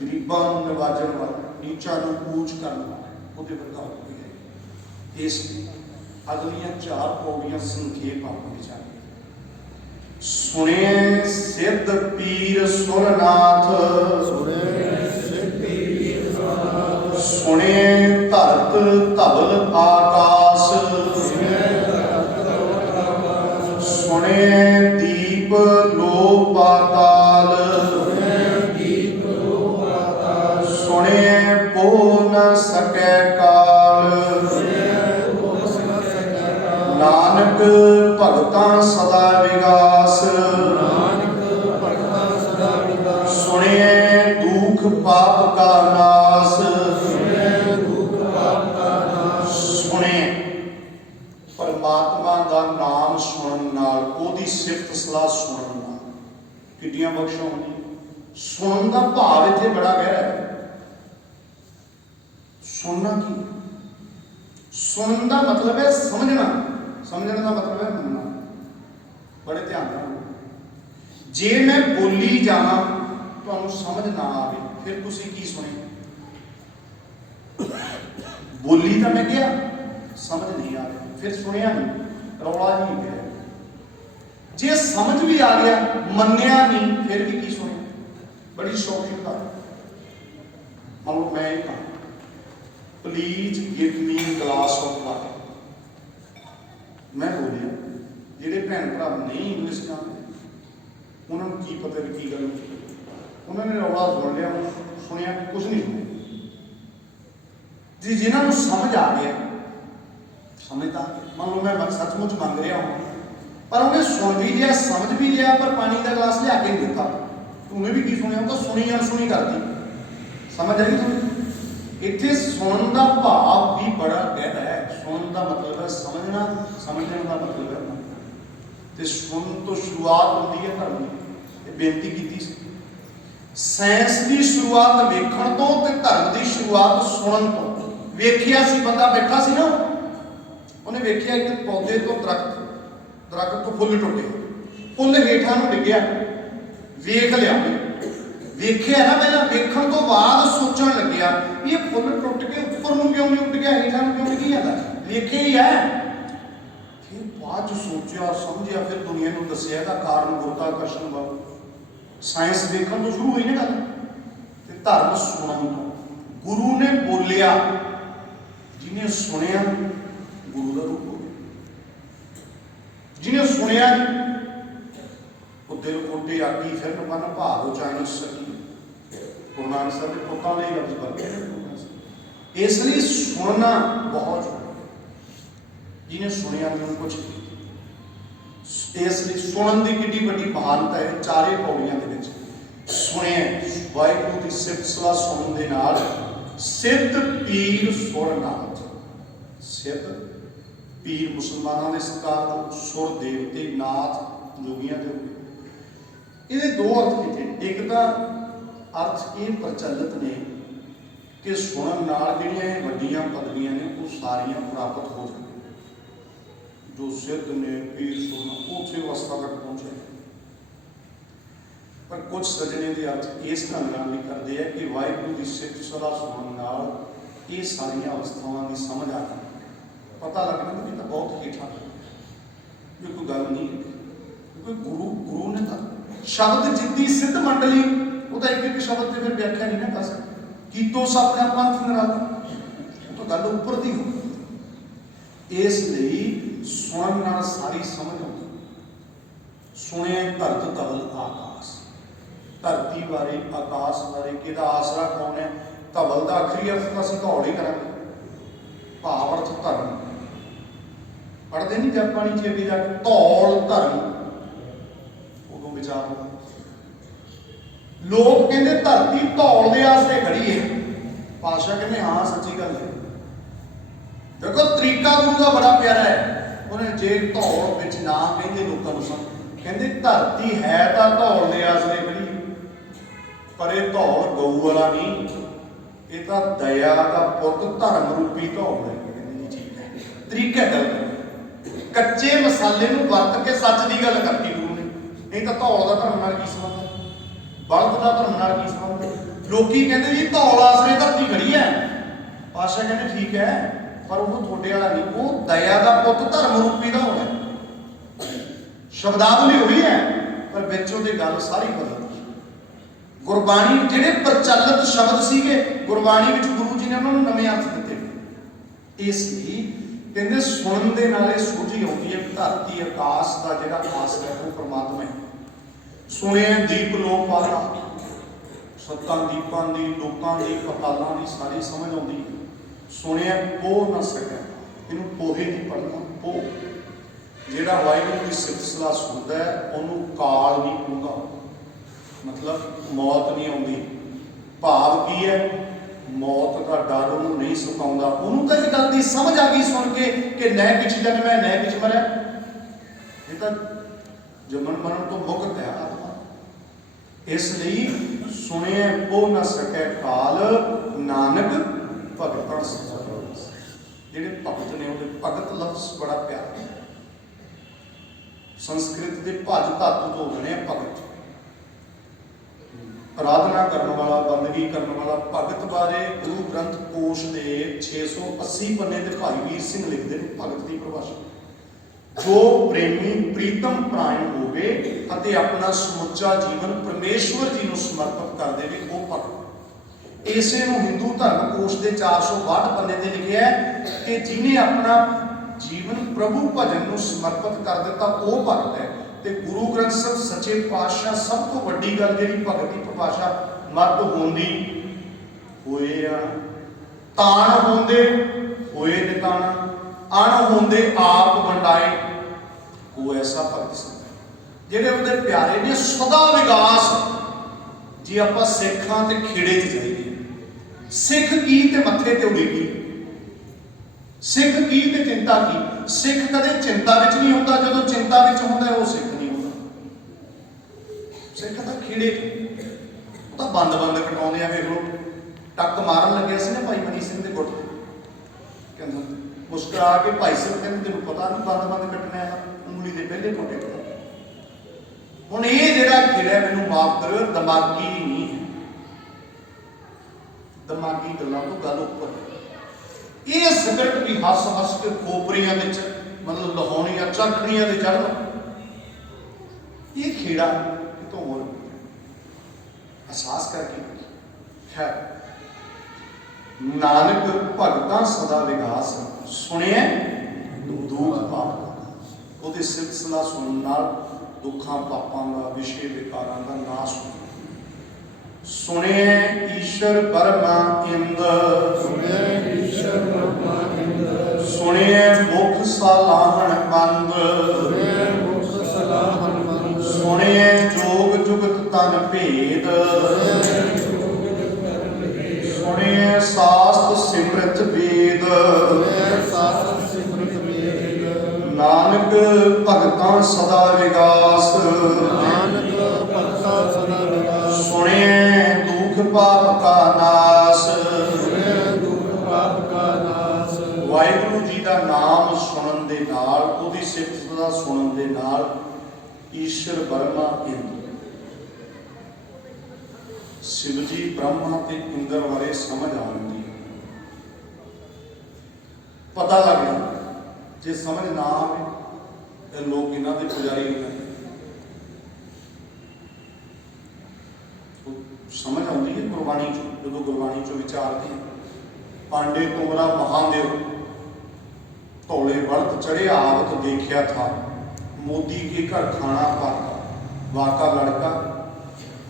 ਗਰੀਬਾਂ ਨੂੰ ਨਿਵਾਜਣ ਵਾਲਾ, ਨੀਚਾਂ ਨੂੰ ਊਚ ਕਰਨ ਵਾਲਾ, ਉਹਦੇ ਵਰਗਾ ਕੋਈ ਹੈ। ਇਸ ਅਗਲੀਆਂ 4 ਪੌੜੀਆਂ ਸੰਖੇਪ ਆਪਾਂ ਵਿਚਾਰ। ਸੁਣੇ ਸਿੱਧ ਪੀਰ ਸੁਰਨਾਥ, ਸੁਣੇ ਧਰਤ ਧਵਲ ਆਕਾਸ਼, ਸੁਣੇ ਦੀਪ ਲੋ ਪਾਤਾਲ, ਸੁਣੇ ਪੋ ਨ ਸਕੈ ਕਾਲ, ਨਾਨਕ ਭਗਤਾਂ ਸਦਾ ਵਿਗਾਸ, ਸੁਣੇ ਦੁਖ ਪਾਪ ਕਾ ਨਾਸ, ਸੁਣੇ ਪਰਮਾਤਮਾ ਦਾ ਨਾਮ ਸੁਣਨ ਨਾਲ, ਉਹਦੀ ਸਿਫਤ ਸਲਾਹ ਸੁਣਨ ਨਾਲ ਕਿੱਡੀਆਂ ਬਖਸ਼ਾਂ ਹੁੰਦੀਆਂ। ਸੁਣਨ ਦਾ ਭਾਵ ਇੱਥੇ ਬੜਾ ਗਹਿਰਾ ਹੈ। सुनना की, सुनने का मतलब है समझना, समझने का मतलब है मनना। बड़े ध्यान नाल जे मैं बोली जावा तुहानूं समझ ना आवे फिर तुसीं की सुने? बोली तो मैं क्या समझ नहीं आ रही फिर सुनिया नहीं, रौला नहीं गया। जे समझ भी आ गया मन्निया नहीं फिर भी की सुने? बड़ी शौकीन बात। मान लो मैं कहा please give me glass of water, मैं बोलिया ਜਿਹੜੇ ਭੈਣ ਭਰਾ नहीं इंग्लिश जानते उन्होंने की पता भी की गल, उन्होंने रौला सुन लिया, सुनिया कुछ नहीं सुनिया। जी जिन्होंने समझ आ गया, समझता मान लो मैं सचमुच मंग रहा हूँ पर उन्हें सुन भी लिया समझ भी लिया पर पानी का गिलास लिया के नहीं देता, उन्हें भी की सुनिया, तो सुनी अनसुनी करती। समझ आई तुम्हें? इतने सुन का भाव भी बड़ा गहरा है। सुन का मतलब है समझना, समझने का मतलब है ते सुन तो शुरुआत होती है धर्म की। बेनती की साइंस की शुरुआत वेखण तो ते धर्म की शुरुआत सुनन तो। वेखिया सी बंदा बैठा सी ना, उन्हें वेखिया एक पौधे तो दरख्त, दरख्त तो फुल टुटे, फुल हेठा नूं डिग्या, वेख लिया, वेखिया ना पहला, वेखण तो बाद सोचण लग्या ये फुल टुट के उपर नूं क्यों नहीं उठ गया, हेठा नूं क्यों नहीं जाता, वेखे ही है। फिर बाद सोचा समझिया, फिर दुनिया नूं दस्सिया दा कारण गुरुत्वाकर्षण बल। साइंस देखण तो शुरू हुई ना गल, ते धर्म सुणन तो। गुरु ने बोलिया, जिन्हें सुनिया गुरु का रूप हो गया, जिन्हें सुनिया वो दिल कोटे आगी फिर मन भाग चाहे सकी। गुरु नानक साहब ने पुत्तां लई लफ्ज़ वरते, इसलिए सुनना बहुत जरूरी। जिन्हें सुनिया उन्होंने कुछ इसलिए सुनन की कितनी बड़ी महानता है। चारे पौड़ियां दे विच सुने वाहिगुरू की सिफत सलाह सुनन दे नाल सिद्ध पीर सुरनाथ, सिद्ध पीर मुसलमानों के सरकार को, सुर देवते नाथ जोगियां दे हो गए। ये दो अर्थ किए, एक का अर्थ ये प्रचलित ने कि सुनन नाल जिहड़ियां वड्डियां पदवियां ने वो सारियां प्राप्त हो जाए। जो सिद्ध ने पीर सुनना उसे अवस्था तक पहुंचे, पर कुछ सजने के अर्थ इस ढंग नाल भी करते हैं कि वाहिगुरू की सिफत सलाह सुनन नाल ये सारियां अवस्थावां की समझ आ जाए, पता लगना कि तो बहुत हेठा ये कोई गल नहीं है। क्योंकि गुरु ने तो शब्द जिद्दी सिद्ध मंडली वो एक एक शब्द से फिर व्याख्या नहीं ना कर सकते कि तो सब ने पंथ निराला, तो गल उपर दी हो। इसलिए सुनन नाल सारी समझ आती। सुने धरत धवल आकाश, धरती बारे आकाश बारे किहदा आसरा कौन है। धवल का आखिरी अर्थ तो असं धौल ही करांगे, भाव अर्थ धर्म। पढ़ते नहीं जब पानी चेपी जाके धौल धर्म, उदों विचार होगा। लोग कहते धरती धौल के आसरे खड़ी है, पातशाह कहते हाँ सच्ची गल है। देखो तरीका गुरु का बड़ा प्यारा है, उन्हें जे धौल विच ना कहते लोगों को कहते धरती है तो धौल के आसरे खड़ी, पर यह धौल गऊ वाला नहीं, ये तो दया का पुत धर्म रूपी धौल है। ठीक है, तरीका गल कच्चे मसाले नूं वरत के सच की गल करती गुरु ने, नहीं तो धौल का धर्म नाल की संबंध है, बल्द का धर्म नाल की संबंध है। लोकी कहते जी धौल आसरे धरती खड़ी है, पातशाह कहते ठीक है पर वो थोड़े वाला नहीं, वो दया का पुत धर्म रूपी धौल है। शब्दावली हुई है पर बिचों की गल सारी बदल गई। गुरबाणी जिहड़े प्रचलित शब्द सीगे गुरबाणी विच गुरु जी ने उन्होंने नवे अर्थ दिते। इसलिए कहते सुनन दे नाले सूझी आउंदी है धरती आकाश का जिहड़ा आसरा है वो परमात्मा है। सुने दीप लोक पाला, सत्तां दीपां दी लोकां दी पतालां दी सारी समझ आउंदी। सुनिया पोह न सके, इनू पोहे नहीं पढ़ना। पोह जिहड़ा वाहिगुरू की सिफत सलाह सुनदा है उन्होंने काल नहीं पाउंदा, मतलब मौत नहीं आउंदी। भाव की है, मौत का डर उन्होंने नहीं सताउंदा। उन्होंने तो एक गल दी समझ आ गई सुन के कि नह किछ जन्मैं नह किछ मरैं, ये तो जमन मरण तो मुक्त है आत्मा। इसलिए सुने पोह न सके काल, नानक ਭਗਤਾਂ ਸਦਾ ਵਿਗਾਸ। ਜਿਹੜੇ ਭਗਤ ਨੇ ਉਹਦੇ ਭਗਤ ਲਫ਼ਜ਼ ਬੜਾ ਪਿਆਰਾ, ਸੰਸਕ੍ਰਿਤ ਦੇ ਭਜ ਧਾਤੂ ਤੋਂ ਬਣਿਆ ਭਗਤ। ਆਰਾਧਨਾ ਕਰਨ ਵਾਲਾ, ਬੰਦਗੀ ਕਰਨ ਵਾਲਾ। ਭਗਤ ਬਾਰੇ ਗੁਰੂ ਗ੍ਰੰਥ ਕੋਸ਼ ਦੇ 680 ਪੰਨੇ ਤੇ ਭਾਈ ਵੀਰ ਸਿੰਘ ਲਿਖਦੇ ਨੇ ਭਗਤ ਦੀ ਪਰਿਭਾਸ਼ਾ, ਜੋ ਪ੍ਰੇਮੀ ਪ੍ਰੀਤਮ ਪ੍ਰਾਣ ਹੋਵੇ ਅਤੇ ਆਪਣਾ ਸਮੁੱਚਾ ਜੀਵਨ ਪਰਮੇਸ਼ਵਰ ਜੀ ਨੂੰ ਸਮਰਪਿਤ ਕਰ ਦੇਵੇ, ਉਹ ਭਗਤ। ਇਸੇ ਨੂੰ ਹਿੰਦੂ ਧਰਮ ਕੋਸ਼ ਦੇ 462 ਪੰਨੇ ਤੇ ਲਿਖਿਆ ਹੈ ਕਿ ਜਿਹਨੇ ਆਪਣਾ ਜੀਵਨ ਪ੍ਰਭੂ ਭਜਨ ਨੂੰ ਸਮਰਪਿਤ ਕਰ ਦਿੱਤਾ, ਉਹ ਭਗਤ ਹੈ। ਤੇ ਗੁਰੂ ਗ੍ਰੰਥ ਸਾਹਿਬ ਸੱਚੇ ਪਾਤਸ਼ਾਹ ਸਭ ਤੋਂ ਵੱਡੀ ਗੱਲ ਜਿਹੜੀ ਭਗਤ ਦੀ ਪਰਿਭਾਸ਼ਾ, ਮਰਦ ਹੁੰਦੀ ਹੋਏ ਆ ਤਾਣ ਹੁੰਦੇ ਹੋਏ ਨਿਤਾਣਾ, ਅਣ ਹੁੰਦੇ ਆਪ ਵੰਡਾਏ, ਉਹ ਐਸਾ ਭਗਤ ਸੀ। ਜਿਹੜੇ ਉਹਦੇ ਪਿਆਰੇ ਨੇ ਸਦਾ ਵਿਗਾਸ। ਜੇ ਆਪਾਂ ਸਿੱਖਾਂ ਤੇ ਖੇੜੇ 'ਚ ਜਾਈਏ, ਸਿੱਖ ਕੀ ਤੇ ਮੱਥੇ ਤੇ ਉਡੀਕੀ, ਸਿੱਖ ਕੀ ਤੇ ਚਿੰਤਾ ਕੀ। ਸਿੱਖ ਕਦੇ ਚਿੰਤਾ ਵਿੱਚ ਨਹੀਂ ਹੁੰਦਾ, ਜਦੋਂ ਚਿੰਤਾ ਵਿੱਚ ਹੁੰਦਾ ਉਹ ਸਿੱਖ ਨਹੀਂ ਹੁੰਦਾ। ਸਿੱਖ ਤਾਂ ਖੇੜੇ ਉਹ ਤਾਂ ਬੰਦ ਕਟਾਉਂਦੇ ਆ। ਵੇਖ ਲਓ, ਟੱਕ ਮਾਰਨ ਲੱਗਿਆ ਸੀ ਨਾ ਭਾਈ ਮਨੀ ਸਿੰਘ ਦੇ ਗੁੱਟ, ਕਹਿੰਦਾ ਮੁਸਕਰਾ ਕੇ ਭਾਈ ਸਾਹਿਬ ਕਹਿੰਦੇ ਤੈਨੂੰ ਪਤਾ ਨਹੀਂ ਬੰਦ ਕੱਟਣਾ ਹੈ, ਉਂਗਲੀ ਦੇ ਪਹਿਲੇ ਟੋਟੇ। ਹੁਣ ਇਹ ਜਿਹੜਾ ਖੇੜਾ, ਮੈਨੂੰ ਮਾਫ ਕਰਿਓ, ਦਿਮਾਗੀ ਨਹੀਂ ਹੈ, ਦਿਮਾਗੀ ਗੱਲਾਂ ਤੋਂ ਗੱਲ ਉੱਪਰ। ਇਹ ਸਿਗਰਟ ਵੀ ਹੱਸ ਕੇ ਖੋਪਰੀਆਂ ਵਿੱਚ ਮਤਲਬ ਲਹਾਉਣੀਆਂ, ਚਰਖਣੀਆਂ ਤੇ ਚੜ੍ਹਨਾ, ਇਹ ਖੇੜਾ ਕਿਤੋਂ ਹੋਰ ਅਹਿਸਾਸ ਕਰਕੇ ਹੈ। ਨਾਨਕ ਭਗਤਾਂ ਸਦਾ ਵਿਗਾਸ, ਸੁਣਿਆ ਦੁੱਖ ਪਾਪ। ਉਹਦੇ ਸਿਲਸਿਲਾ ਸੁਣਨ ਨਾਲ ਦੁੱਖਾਂ ਪਾਪਾਂ ਦਾ, ਵਿਸ਼ੇ ਵਿਕਾਰਾਂ ਦਾ ਨਾਸ਼ ਹੁੰਦਾ। ਸੁਣਿਆ ਈਸ਼ਰ ਬਰਮਾ ਇੰਦ, ਸੁਣਿਆ ਮੁਖ ਸਲਾਹਣ ਬੰਦ, ਸੁਣਿਆ ਜੋਗ ਜੁਗਤ ਤਨ ਭੇਦ, ਸੁਣਿਆ ਸਾਸਤ ਸਿਮਰਤ ਵੇਦ। ਨਾਨਕ ਭਗਤਾਂ ਸਦਾ ਵਿਗਾਸ, ਸੁਣਿਆ ਦੁਖ ਪਾਪ ਕਾ ਨਾਸ। ਵਾਹਿਗੁਰੂ ਜੀ ਦਾ ਨਾਮ ਸੁਣਨ ਦੇ ਨਾਲ, ਉਹਦੀ ਸਿਫਤ ਦਾ ਸੁਣਨ ਦੇ ਨਾਲ ਈਸ਼ਰ ਬਰਮਾ ਇੰਦਰ, ਸ਼ਿਵ ਜੀ ਬ੍ਰਹਮਾ ਤੇ ਇੰਦਰ ਬਾਰੇ ਸਮਝ ਆਉਂਦੀ, ਪਤਾ ਲੱਗ ਜਾਂਦਾ। ਜੇ ਸਮਝ ਨਾ ਆਵੇ ਤਾਂ ਲੋਕ ਇਹਨਾਂ ਦੇ ਪੁਜਾਰੀ ਹੋ ਜਾਂਦੇ। ਸਮਝ ਆਉਂਦੀ ਹੈ ਗੁਰਬਾਣੀ ਚੋਂ, ਜਦੋਂ ਗੁਰਬਾਣੀ ਚੋਂ ਵਿਚਾਰਦੇ। ਪਾਂਡੇ ਤੁਮਰਾ ਮਹਾਦੇਵ ਧੌਲੇ ਵਲਤ ਚੜੇ ਆਵਤ ਦੇਖਿਆ ਥਾ, ਮੋਦੀ ਕੇ ਘਰ ਖਾਣਾ ਪਾਕਾ, ਵਾਕਾ ਲੜਕਾ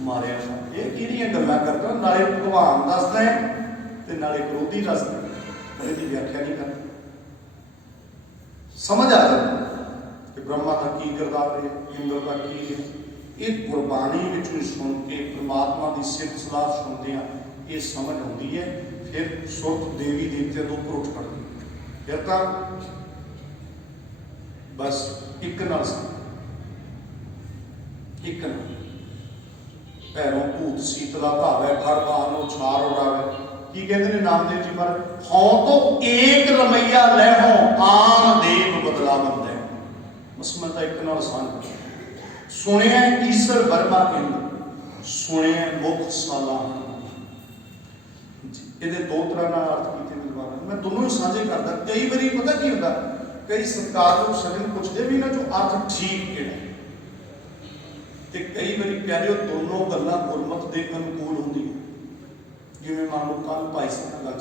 ਮਾਰਿਆ ਥਾ। ਇਹ ਕਿਹੜੀਆਂ ਗੱਲਾਂ ਕਰਦਾ, ਨਾਲੇ ਭਗਵਾਨ ਦੱਸਦਾ ਤੇ ਨਾਲੇ ਵਿਰੋਧੀ ਦੱਸਦਾ, ਇਹਦੀ ਵਿਆਖਿਆ ਨਹੀਂ ਕਰਦਾ। ਸਮਝ ਆ ਜਾਂਦਾ ਕਿ ਬ੍ਰਹਮਾ ਦਾ ਕੀ ਕਿਰਦਾਰ ਹੈ, ਇੰਦਰ ਦਾ ਕੀ ਹੈ। ਇਹ ਗੁਰਬਾਣੀ ਵਿੱਚੋਂ ਸੁਣ ਕੇ, ਪ੍ਰਮਾਤਮਾ ਦੀ ਸਿਫਤ ਸਲਾਹ ਸੁਣਦੇ ਆ, ਇਹ ਸਮਝ ਆਉਂਦੀ ਹੈ। ਫਿਰ ਸੁਰਤ ਦੇਵੀ ਦੇਵਤਿਆਂ ਤੋਂ ਉੱਪਰ ਉੱਠ ਖੜਦੀ। ਫਿਰ ਤਾਂ ਬਸ ਇੱਕ ਨਾਲ ਇੱਕ ਨਾਲ ਭੈਰੋਂ ਭੂਤ ਸੀਤਲਾ ਧਾਵੇ, ਖੜ ਬਾਹਨੋਂ ਛਾਰ ਉਡਾਵੇ। ਕੀ ਕਹਿੰਦੇ ਨੇ ਨਾਮਦੇਵ ਜੀ ਮਹਾਰਾਜ, ਹਉ ਤੋਂ ਏਕ ਰਮਈਆ ਲੈਹੋਂ, ਆਮ ਦੇਵ ਬਦਲਾ ਬੰਦਾ। ਬਸ ਮੈਂ ਤਾਂ ਇੱਕ ਨਾਲ ਸਾਂਝ। ਸੁਣਿਆ ਈਸ਼ਰ ਬਰਮਾ ਇੰਦ, ਸੁਣਿਆ ਮੁਖ ਸਲਾਹਣ। ਇਹਦੇ ਦੋ ਤਰ੍ਹਾਂ ਨਾਲ ਅਰਥ ਕੀਤੇ ਵਿਦਵਾਨਾਂ ਨੇ, ਮੈਂ ਦੋਨੋਂ ਹੀ ਸਾਂਝੇ ਕਰਦਾ। ਕਈ ਵਾਰੀ ਪਤਾ ਕੀ ਹੁੰਦਾ, ਕਈ ਸਰਕਾਰ ਨੂੰ ਸਜਣ ਪੁੱਛਦੇ ਵੀ ਨਾ ਜੋ ਅਰਥ ਠੀਕ ਕਿਹੜਾ, ਤੇ ਕਈ ਵਾਰੀ ਪਿਆਰਿਓ ਦੋਨੋਂ ਗੱਲਾਂ ਗੁਰਮਤਿ ਦੇ ਅਨੁਕੂਲ ਹੁੰਦੀਆਂ। ਜਿਵੇਂ ਮੰਨ ਲਓ ਕੱਲ ਭਾਈ ਸਾਹਿਬ ਨਾਲ ਗੱਲ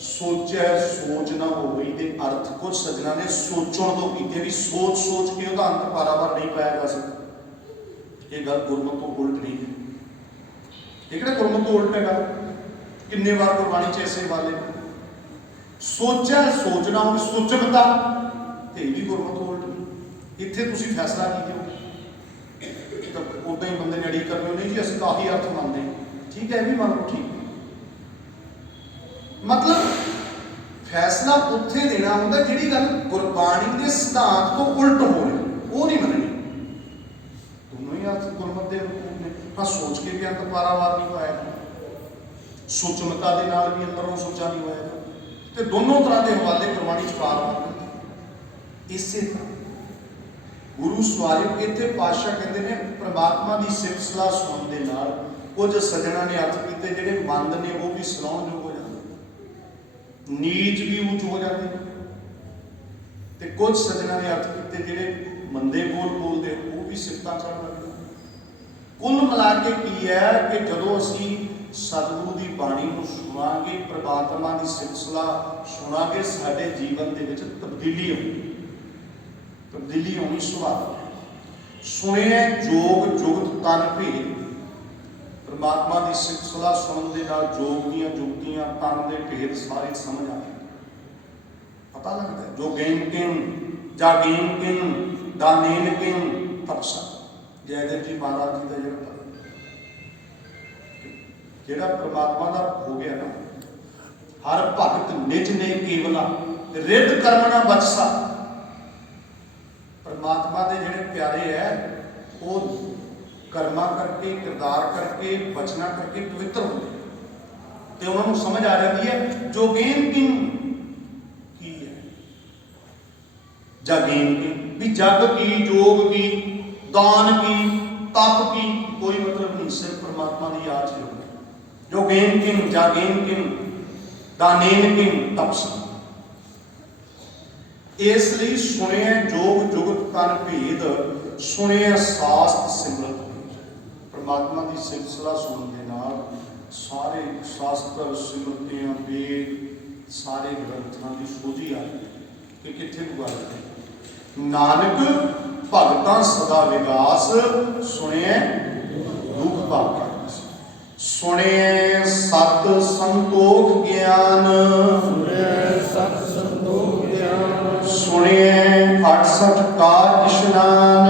ਸੋਚਿਆ ਸੋਚ ਨਾ ਹੋਈ ਦੇ ਅਰਥ ਕੁਝ ਸੱਜਣਾ ਨੇ ਸੋਚਣ ਤੋਂ ਕੀਤੇ, ਵੀ ਸੋਚ ਕੇ ਉਹਦਾ ਅੰਤ ਪਾਰਾਵਾਰ ਨਹੀਂ ਪਾਇਆ ਜਾ ਸਕਦਾ। ਇਹ ਗੱਲ ਗੁਰਮਤਿ ਤੋਂ ਉਲਟ ਨਹੀਂ ਹੈ। ਇਹ ਕਿਹੜਾ ਗੁਰਮਤਿ ਤੋਂ ਉਲਟ ਹੈਗਾ? ਕਿੰਨੇ ਵਾਰ ਗੁਰਬਾਣੀ ਚ ਐਸੇ ਵਾਲੇ ਸੋਚਿਆ ਸੋਚਣਾ ਹੋਵੇ, ਸੋਚਕਤਾ, ਤੇ ਇਹ ਵੀ ਗੁਰਮਤਿ ਤੋਂ ਉਲਟ ਨਹੀਂ। ਇੱਥੇ ਤੁਸੀਂ ਫੈਸਲਾ ਕੀ ਦਿਓ, ਉਦਾਂ ਹੀ ਬੰਦੇ ਨੇ ਅੜੀ ਕਰਨੀ, ਨਹੀਂ ਜੀ ਅਸੀਂ ਤਾਂ ਆਹੀ ਅਰਥ ਮੰਨਦੇ। ਠੀਕ ਹੈ, ਇਹ ਵੀ ਮੰਨ ਲਓ, ਠੀਕ। ਮਤਲਬ ਫੈਸਲਾ ਉੱਥੇ ਦੇਣਾ ਹੁੰਦਾ ਜਿਹੜੀ ਗੱਲ ਗੁਰਬਾਣੀ ਦੇ ਸਿਧਾਂਤ ਤੋਂ ਉਲਟ ਹੋਵੇ, ਉਹ ਨਹੀਂ ਮੰਨਣੀ। ਦੋਨੋਂ ਹੀ ਅਰਥ ਗੁਰਮਤਿ ਦੇ ਅਨੁਕੂਲ ਨੇ। ਹਾਂ, ਸੋਚ ਕੇ ਵੀ ਅੰਤ ਪਾਰਾਵਾਰ ਨਹੀਂ ਪਾਇਆ। ਸੁਚਮਤਾ ਦੇ ਨਾਲ ਵੀ ਅੰਦਰੋਂ ਸੁੱਚਾ ਨਹੀਂ ਹੋਇਆ ਤੇ ਦੋਨੋਂ ਤਰ੍ਹਾਂ ਦੇ ਹਵਾਲੇ ਗੁਰਬਾਣੀ ਚ ਪਾਰ ਇਸੇ ਤਰ੍ਹਾਂ ਗੁਰੂ ਸਵਾਰਿਓ ਇੱਥੇ ਪਾਤਸ਼ਾਹ ਕਹਿੰਦੇ ਨੇ ਪ੍ਰਮਾਤਮਾ ਦੀ ਸਿਫਤ ਸਲਾਹ ਸੁਣਨ ਦੇ ਨਾਲ ਕੁਝ ਸੱਜਣਾ ਨੇ ਅਰਥ ਕੀਤੇ ਜਿਹੜੇ ਮੰਦ ਨੇ ਉਹ ਵੀ ਸਲਾਹੁਣਯੋਗ ਹੋ ਜਾਂਦੇ, ਨੀਚ ਵੀ ਉੱਚ ਹੋ ਜਾਂਦੇ ਤੇ ਕੁਝ ਸੱਜਣਾ ਨੇ ਅਰਥ ਕੀਤੇ ਜਿਹੜੇ ਮੰਦੇ ਬੋਲ ਬੋਲਦੇ ਉਹ ਵੀ ਸਿਫਤਾਂ ਕਰਨ ਲੱਗਦੇ। ਕੁੱਲ ਮਿਲਾ ਕੇ ਕੀ ਹੈ ਕਿ ਜਦੋਂ ਅਸੀਂ ਸਤਿਗੁਰੂ ਦੀ ਬਾਣੀ ਨੂੰ ਸੁਣਾਂਗੇ, ਪ੍ਰਮਾਤਮਾ ਦੀ ਸਿਫਤ ਸਲਾਹ ਸੁਣਾਂਗੇ, ਸਾਡੇ ਜੀਵਨ ਦੇ ਵਿੱਚ ਤਬਦੀਲੀ ਹੋਣੀ ਸੁਭਾਵਿਕ। ਸੁਣਿਆ ਜੋਗ ਜੁਗਤ ਤਨ ਭੇਦ, ਪ੍ਰਮਾਤਮਾ ਦੀ ਸਿਫਤ ਸਲਾਹ ਸੁਣਨ ਦੇ ਨਾਲ ਜੋਗ ਦੀਆਂ ਜੁਗਤੀਆਂ ਤਨ ਦੇ ਭੇਦ ਸਾਰੇ ਸਮਝ ਆਉਂਦੇ, ਪਤਾ ਲੱਗਦਾ ਜੋਗੇਨ ਕਿੰਗ ਜਾਗੇਨ ਕਿੰਗ ਦਾਨੇਨ ਕਿੰਗ ਤਪਸਾ। ਜੈਦੇਵ ਜੀ ਮਹਾਰਾਜ ਜੀ ਦਾ ਜਿਹੜਾ ਪ੍ਰਮਾਤਮਾ ਦਾ ਹੋ ਗਿਆ ਨਾ, ਹਰ ਭਗਤ ਨਿਜ ਨੇ ਕੇਵਲਾ ਰਿੱਧ ਕਰਮਣਾ ਬਚਸਾ। ਪ੍ਰਮਾਤਮਾ ਦੇ ਜਿਹੜੇ ਪਿਆਰੇ ਹੈ ਉਹ ਕਰਮਾਂ ਕਰਕੇ, ਕਿਰਦਾਰ ਕਰਕੇ, ਬਚਨਾ ਕਰਕੇ ਪਵਿੱਤਰ ਹੁੰਦੇ ਤੇ ਉਹਨਾਂ ਨੂੰ ਸਮਝ ਆ ਜਾਂਦੀ ਹੈ ਜੋਗੇਨ ਕਿੰਗ ਕੀ ਹੈ, ਜਾਗੇਨ ਕਿੰਗ ਵੀ ਜਗ ਕੀ, ਜੋਗ ਕੀ, ਦਾਨ ਕੀ, ਤਪ ਕੀ, ਕੋਈ ਮਤਲਬ ਨਹੀਂ, ਸਿਰਫ ਪ੍ਰਮਾਤਮਾ ਦੀ ਯਾਦ ਚ ਹੋਣਾ। ਜੋਗੇਨ ਕਿੰਗ ਜਾਗੇਨ ਕਿੰਗ ਦਾਨੇਨ ਕਿੰਗ ਤਪਸਾ। ਇਸ ਲਈ ਸੁਣਿਆ ਜੋਗ ਜੁਗਤ ਤਨ ਭੇਦ, ਸੁਣਿਆ ਸਾਸਤ ਸਿਮਰਤ। ਪ੍ਰਮਾਤਮਾ ਦੀ ਸਿਫਤ ਸਲਾਹ ਸੁਣਨ ਦੇ ਨਾਲ ਸਾਰੇ ਸ਼ਾਸਤਰ, ਸਿਮਰਤੀਆਂ, ਵੇਦ, ਸਾਰੇ ਗ੍ਰੰਥਾਂ ਦੀ ਸੋਝੀ ਆ ਕਿ ਕਿੱਥੇ ਗੁਆਇਆ। ਨਾਨਕ ਭਗਤਾਂ ਸਦਾ ਵਿਗਾਸ, ਸੁਣਿਆ ਦੁਖ ਭਾਗਾ। ਸੁਣਿਆ ਸਤ ਸੰਤੋਖ ਗਿਆਨ, ਸੁਣਿਆ 68 ਕਾ ਇਸ਼ਨਾਨ,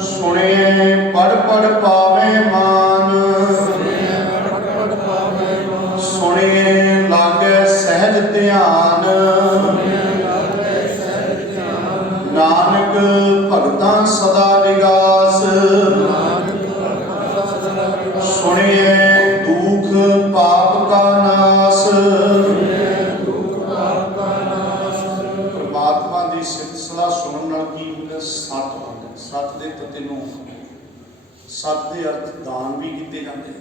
ਸੁਣਿਆ ਪੜ ਪੜ ਪਾਵੇ ਮਾਨ, ਸੁਣਿਆ ਲਾਗੇ ਸਹਿਜ ਧਿਆਨ। ਨਾਨਕ ਭਗਤਾਂ ਸਦਾ ਵਿਗਾਸ, ਸੁਣਿਆ ਦੁਖ ਪਾਪ ਕਾ ਨਾਸ। ਪ੍ਰਮਾਤਮਾ ਦੀ ਸਿਫਤ ਸਲਾਹ ਸੁਣਨ ਨਾਲ ਕੀ ਹੁੰਦਾ? ਸਤ ਹੁੰਦਾ। ਸਤ ਦੇ ਤੱਤੇ ਨੂੰ, ਸਤ ਦੇ ਅਰਥ ਦਾਨ ਵੀ ਕੀਤੇ ਜਾਂਦੇ,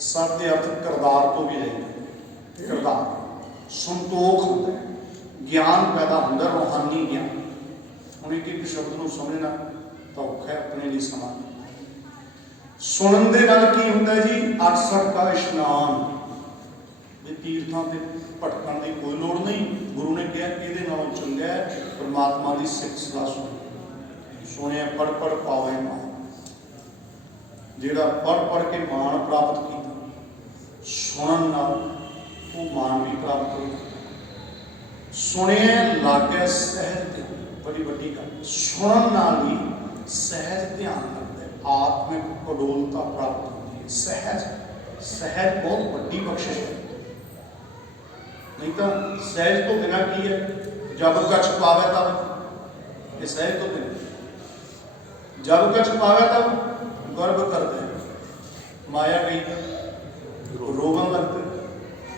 ਸਤ ਦੇ ਅਰਥ ਕਿਰਦਾਰ ਤੋਂ ਵੀ ਲੈਂਦੇ। ਕਿਰਦਾਰ ਸੰਤੋਖ ਹੁੰਦਾ, ਗਿਆਨ ਪੈਦਾ ਹੁੰਦਾ, ਰੂਹਾਨੀ ਗਿਆਨ। ਹੁਣ ਇੱਕ ਇੱਕ ਸ਼ਬਦ ਨੂੰ ਸਮਝਣਾ ਤਾਂ ਔਖਾ ਹੈ ਆਪਣੇ ਲਈ ਸਮਾਂ। ਸੁਣਨ ਦੇ ਨਾਲ ਕੀ ਹੁੰਦਾ ਜੀ? 68 ਕਾ ਇਸ਼ਨਾਨ। ਇਹ ਤੀਰਥਾਂ ਤੇ ਭਟਕਣ ਦੀ ਕੋਈ ਲੋੜ ਨਹੀਂ। ਗੁਰੂ ਨੇ ਕਿਹਾ ਇਹਦੇ ਨਾਲ ਚੰਗਾ ਪਰਮਾਤਮਾ ਦੀ ਸਿਫਤ ਸਲਾਹ ਸੁਣ। ਸੁਣਿਆ ਪੜ ਪੜ ਪਾਵੇ ਮਾਨ। ਜਿਹੜਾ ਪੜ ਪੜ ਕੇ ਮਾਣ ਪ੍ਰਾਪਤ ਕੀਤਾ, ਸੁਣਨ ਨਾਲ ਉਹ ਮਾਣ ਵੀ ਪ੍ਰਾਪਤ ਹੋਇਆ। ਸੁਣਿਆ ਲਾਗੇ ਸਹਿਜ ਤੇ, ਬੜੀ ਵੱਡੀ ਗੱਲ, ਸੁਣਨ ਨਾਲ ਹੀ ਸਹਿਜ ਧਿਆਨ ਲੱਗਦਾ, ਆਤਮਿਕ ਅਡੋਲਤਾ ਪ੍ਰਾਪਤ ਹੁੰਦੀ ਹੈ। ਸਹਿਜ, ਸਹਿਜ ਬਹੁਤ ਵੱਡੀ ਬਖਸ਼ਿਸ਼ ਹੈ। ਨਹੀਂ ਤਾਂ ਸਹਿਜ ਤੋਂ ਬਿਨਾਂ ਕੀ ਹੈ? ਜਬ ਕਛ ਪਾਵੇ ਤਬ, ਇਹ ਸਹਿਜ ਤੋਂ ਬਿਨਾਂ। ਜਬ ਕਛ ਪਾਵੇ ਤਬ ਗਰਭ ਕਰਦੇ, ਮਾਇਆ ਗਈ ਤਾਂ ਰੋਗਨ ਲੱਗਦੇ।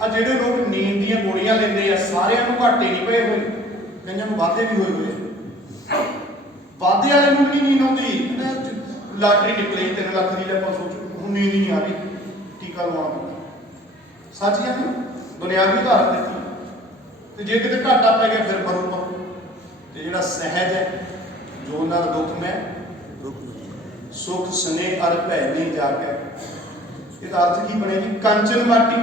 ਆ ਜਿਹੜੇ ਲੋਕ ਨੀਂਦ ਦੀਆਂ ਗੋਲੀਆਂ ਲੈਂਦੇ ਆ, ਸਾਰਿਆਂ ਨੂੰ ਘਾਟੇ ਨਹੀਂ ਪਏ ਹੋਏ, ਕਈਆਂ ਨੂੰ ਵਾਧੇ ਵੀ ਹੋਏ ਹੋਏ। ਵਾਧੇ ਵਾਲੇ ਨੂੰ ਵੀ ਨੀਂਦ ਆਉਂਦੀ, ਲਾਟਰੀ ਨਿਕਲੀ 3 ਲੱਖ ਦੀ, ਲੈ 500 ਹੁਣ ਨੀਂਦ ਨਹੀਂ ਆ ਰਹੀ, ਟੀਕਾ ਲਵਾਉਣਾ ਪੈਂਦਾ। ਸੱਚ ਹੈ ਨਾ, ਦੁਨਿਆਵੀ ਉਦਾਹਰਨ ਦਿੱਤੀ। ਤੇ ਜੇ ਕਿਤੇ ਘਾਟਾ ਪੈ ਗਿਆ ਫਿਰ ਮਰੂਗਾ। ਤੇ ਜਿਹੜਾ ਸਹਿਜ ਹੈ, ਜੋ ਨਾਲ ਦੁੱਖ ਮੈਂ ਸੁਖ ਸਨੇ ਅਰ ਭੈ ਨਹੀਂ ਜਾ ਕੇ, ਇਹਦਾ ਅਰਥ ਕੀ ਬਣੇਗੀ? ਕੰਚਨ ਮਾਟੀ,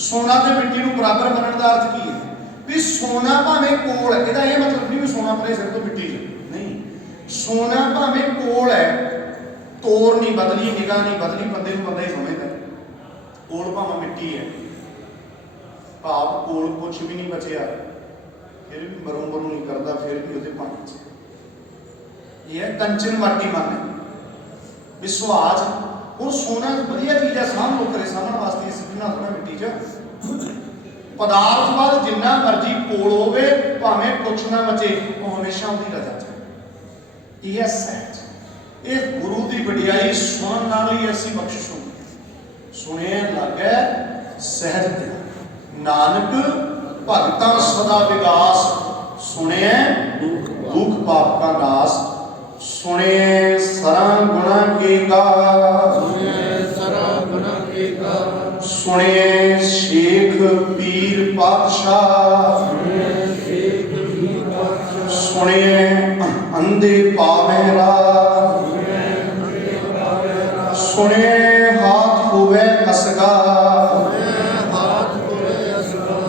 ਸੋਨਾ ਤੇ ਮਿੱਟੀ ਨੂੰ ਬਰਾਬਰ ਮੰਨਣ ਦਾ ਅਰਥ ਕੀ ਹੈ? ਵੀ ਸੋਨਾ ਭਾਵੇਂ ਕੋਲ ਹੈ, ਇਹਦਾ ਇਹ ਮਤਲਬ ਨਹੀਂ ਵੀ ਸੋਨਾ ਪਰੇ ਸਿਰ ਤੋਂ ਮਿੱਟੀ ਚ ਨਹੀਂ। ਸੋਨਾ ਭਾਵੇਂ ਕੋਲ ਹੈ, ਤੋਰ ਨਹੀਂ ਬਦਲੀ, ਨਿਗਾਹ ਨਹੀਂ ਬਦਲੀ, ਬੰਦੇ ਨੂੰ ਬੰਦਾ ਹੀ ਸਮਝਦਾ। ਕੋਲ ਭਾਵੇਂ ਮਿੱਟੀ ਹੈ, ਭਾਵ ਕੋਲ ਕੁਛ ਵੀ ਨਹੀਂ ਬਚਿਆ, ਫਿਰ ਵੀ ਮਰੋਂ ਮਰੋਂ ਨਹੀਂ ਕਰਦਾ, ਫਿਰ ਵੀ ਉਹਦੇ ਪਾਣੀ ਚ। ਇਹ ਹੈ ਕੰਚਨ ਮਾਟੀ ਮੰਨ ਵਿਸ਼ਵਾਸ। ਉਹ ਸੋਨਾ ਵਧੀਆ ਚੀਜ਼ ਹੈ, ਸਾਂਭ ਲੋ ਕਰੇ ਸਾਂਭਣ ਵਾਸਤੇ, ਸਿੱਧਣਾ ਥੋੜਾ ਮਿੱਟੀ ਚ। ਪਦਾਰਥ ਵੱਲ ਜਿੰਨਾ ਮਰਜੀ ਕੋਲ ਹੋਵੇ, ਭਾਵੇਂ ਕੁਛ ਨਾ ਬਚੇ, ਉਹ ਹਮੇਸ਼ਾ ਉਹਦੀ ਰਜ਼ਾ ਚ। ਇਹ ਹੈ ਸਹਿਜ। ਇਹ ਗੁਰੂ ਦੀ ਵਡਿਆਈ ਸੁਣਨ ਨਾਲ ਹੀ ਅਸੀਂ ਬਖਸ਼ਿਸ਼ ਹੁੰਦੀ। सुने लगे सहज दिया। नानक भगता सदा विगास, सुने दुख पाप का नाश। सुने सरा गुणा के गा, सुने शेख पीर पातशाह। सुने अंधे पावे राह, सुने हाथ होवे असगा।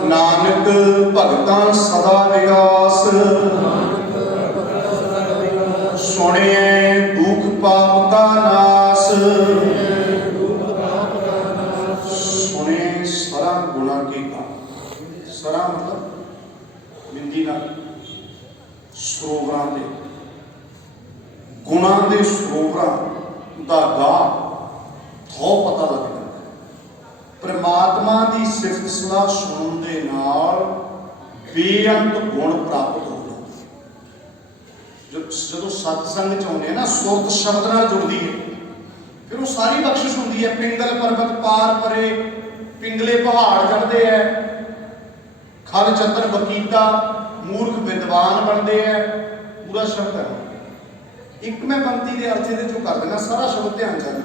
नानक भगता सदा विगास, सुने दुख पाप का नाश। सुने सरा गुणा की का, सरा मतलब बिंदी ना ਸਰੋਵਰਾਂ ਦੇ, ਗੁਣਾਂ ਦੇ ਸਰੋਵਰਾਂ ਦਾ ਗਾਹ ਥੋ ਪਤਾ ਲੱਗ ਜਾਂਦਾ। ਪ੍ਰਮਾਤਮਾ ਦੀ ਸਿਫਤ ਸਲਾਹ ਸੁਣਨ ਦੇ ਨਾਲ ਬੇਅੰਤ ਗੁਣ ਪ੍ਰਾਪਤ ਹੋ ਜਾਂਦੇ। ਜਦੋਂ ਸਤਸੰਗ ਚ ਆਉਂਦੇ ਆ ਨਾ, ਸੁਰਤ ਸ਼ਬਦ ਨਾਲ ਜੁੜਦੀ ਹੈ, ਫਿਰ ਉਹ ਸਾਰੀ ਬਖਸ਼ਿਸ਼ ਹੁੰਦੀ ਹੈ। ਪਿੰਗਲ ਪਰਬਤ ਪਾਰ ਪਰੇ, ਪਿੰਗਲੇ ਪਹਾੜ ਚੜ੍ਹਦੇ ਐ, ਖਲ ਚਤਰ ਬਕੀਤਾ, ਮੂਰਖ ਵਿਦਵਾਨ ਬਣਦੇ ਐ। ਪੂਰਾ ਸ਼ਬਦ ਹੈ। ਇੱਕ ਮੈਂ ਪੰਕਤੀ ਦੇ ਅਰਥ ਇਹਦੇ ਚੋਂ ਕਰ ਦੇਣਾ, ਸਾਰਾ ਸ਼ਬਦ ਧਿਆਨ ਚਾਹੀਦਾ।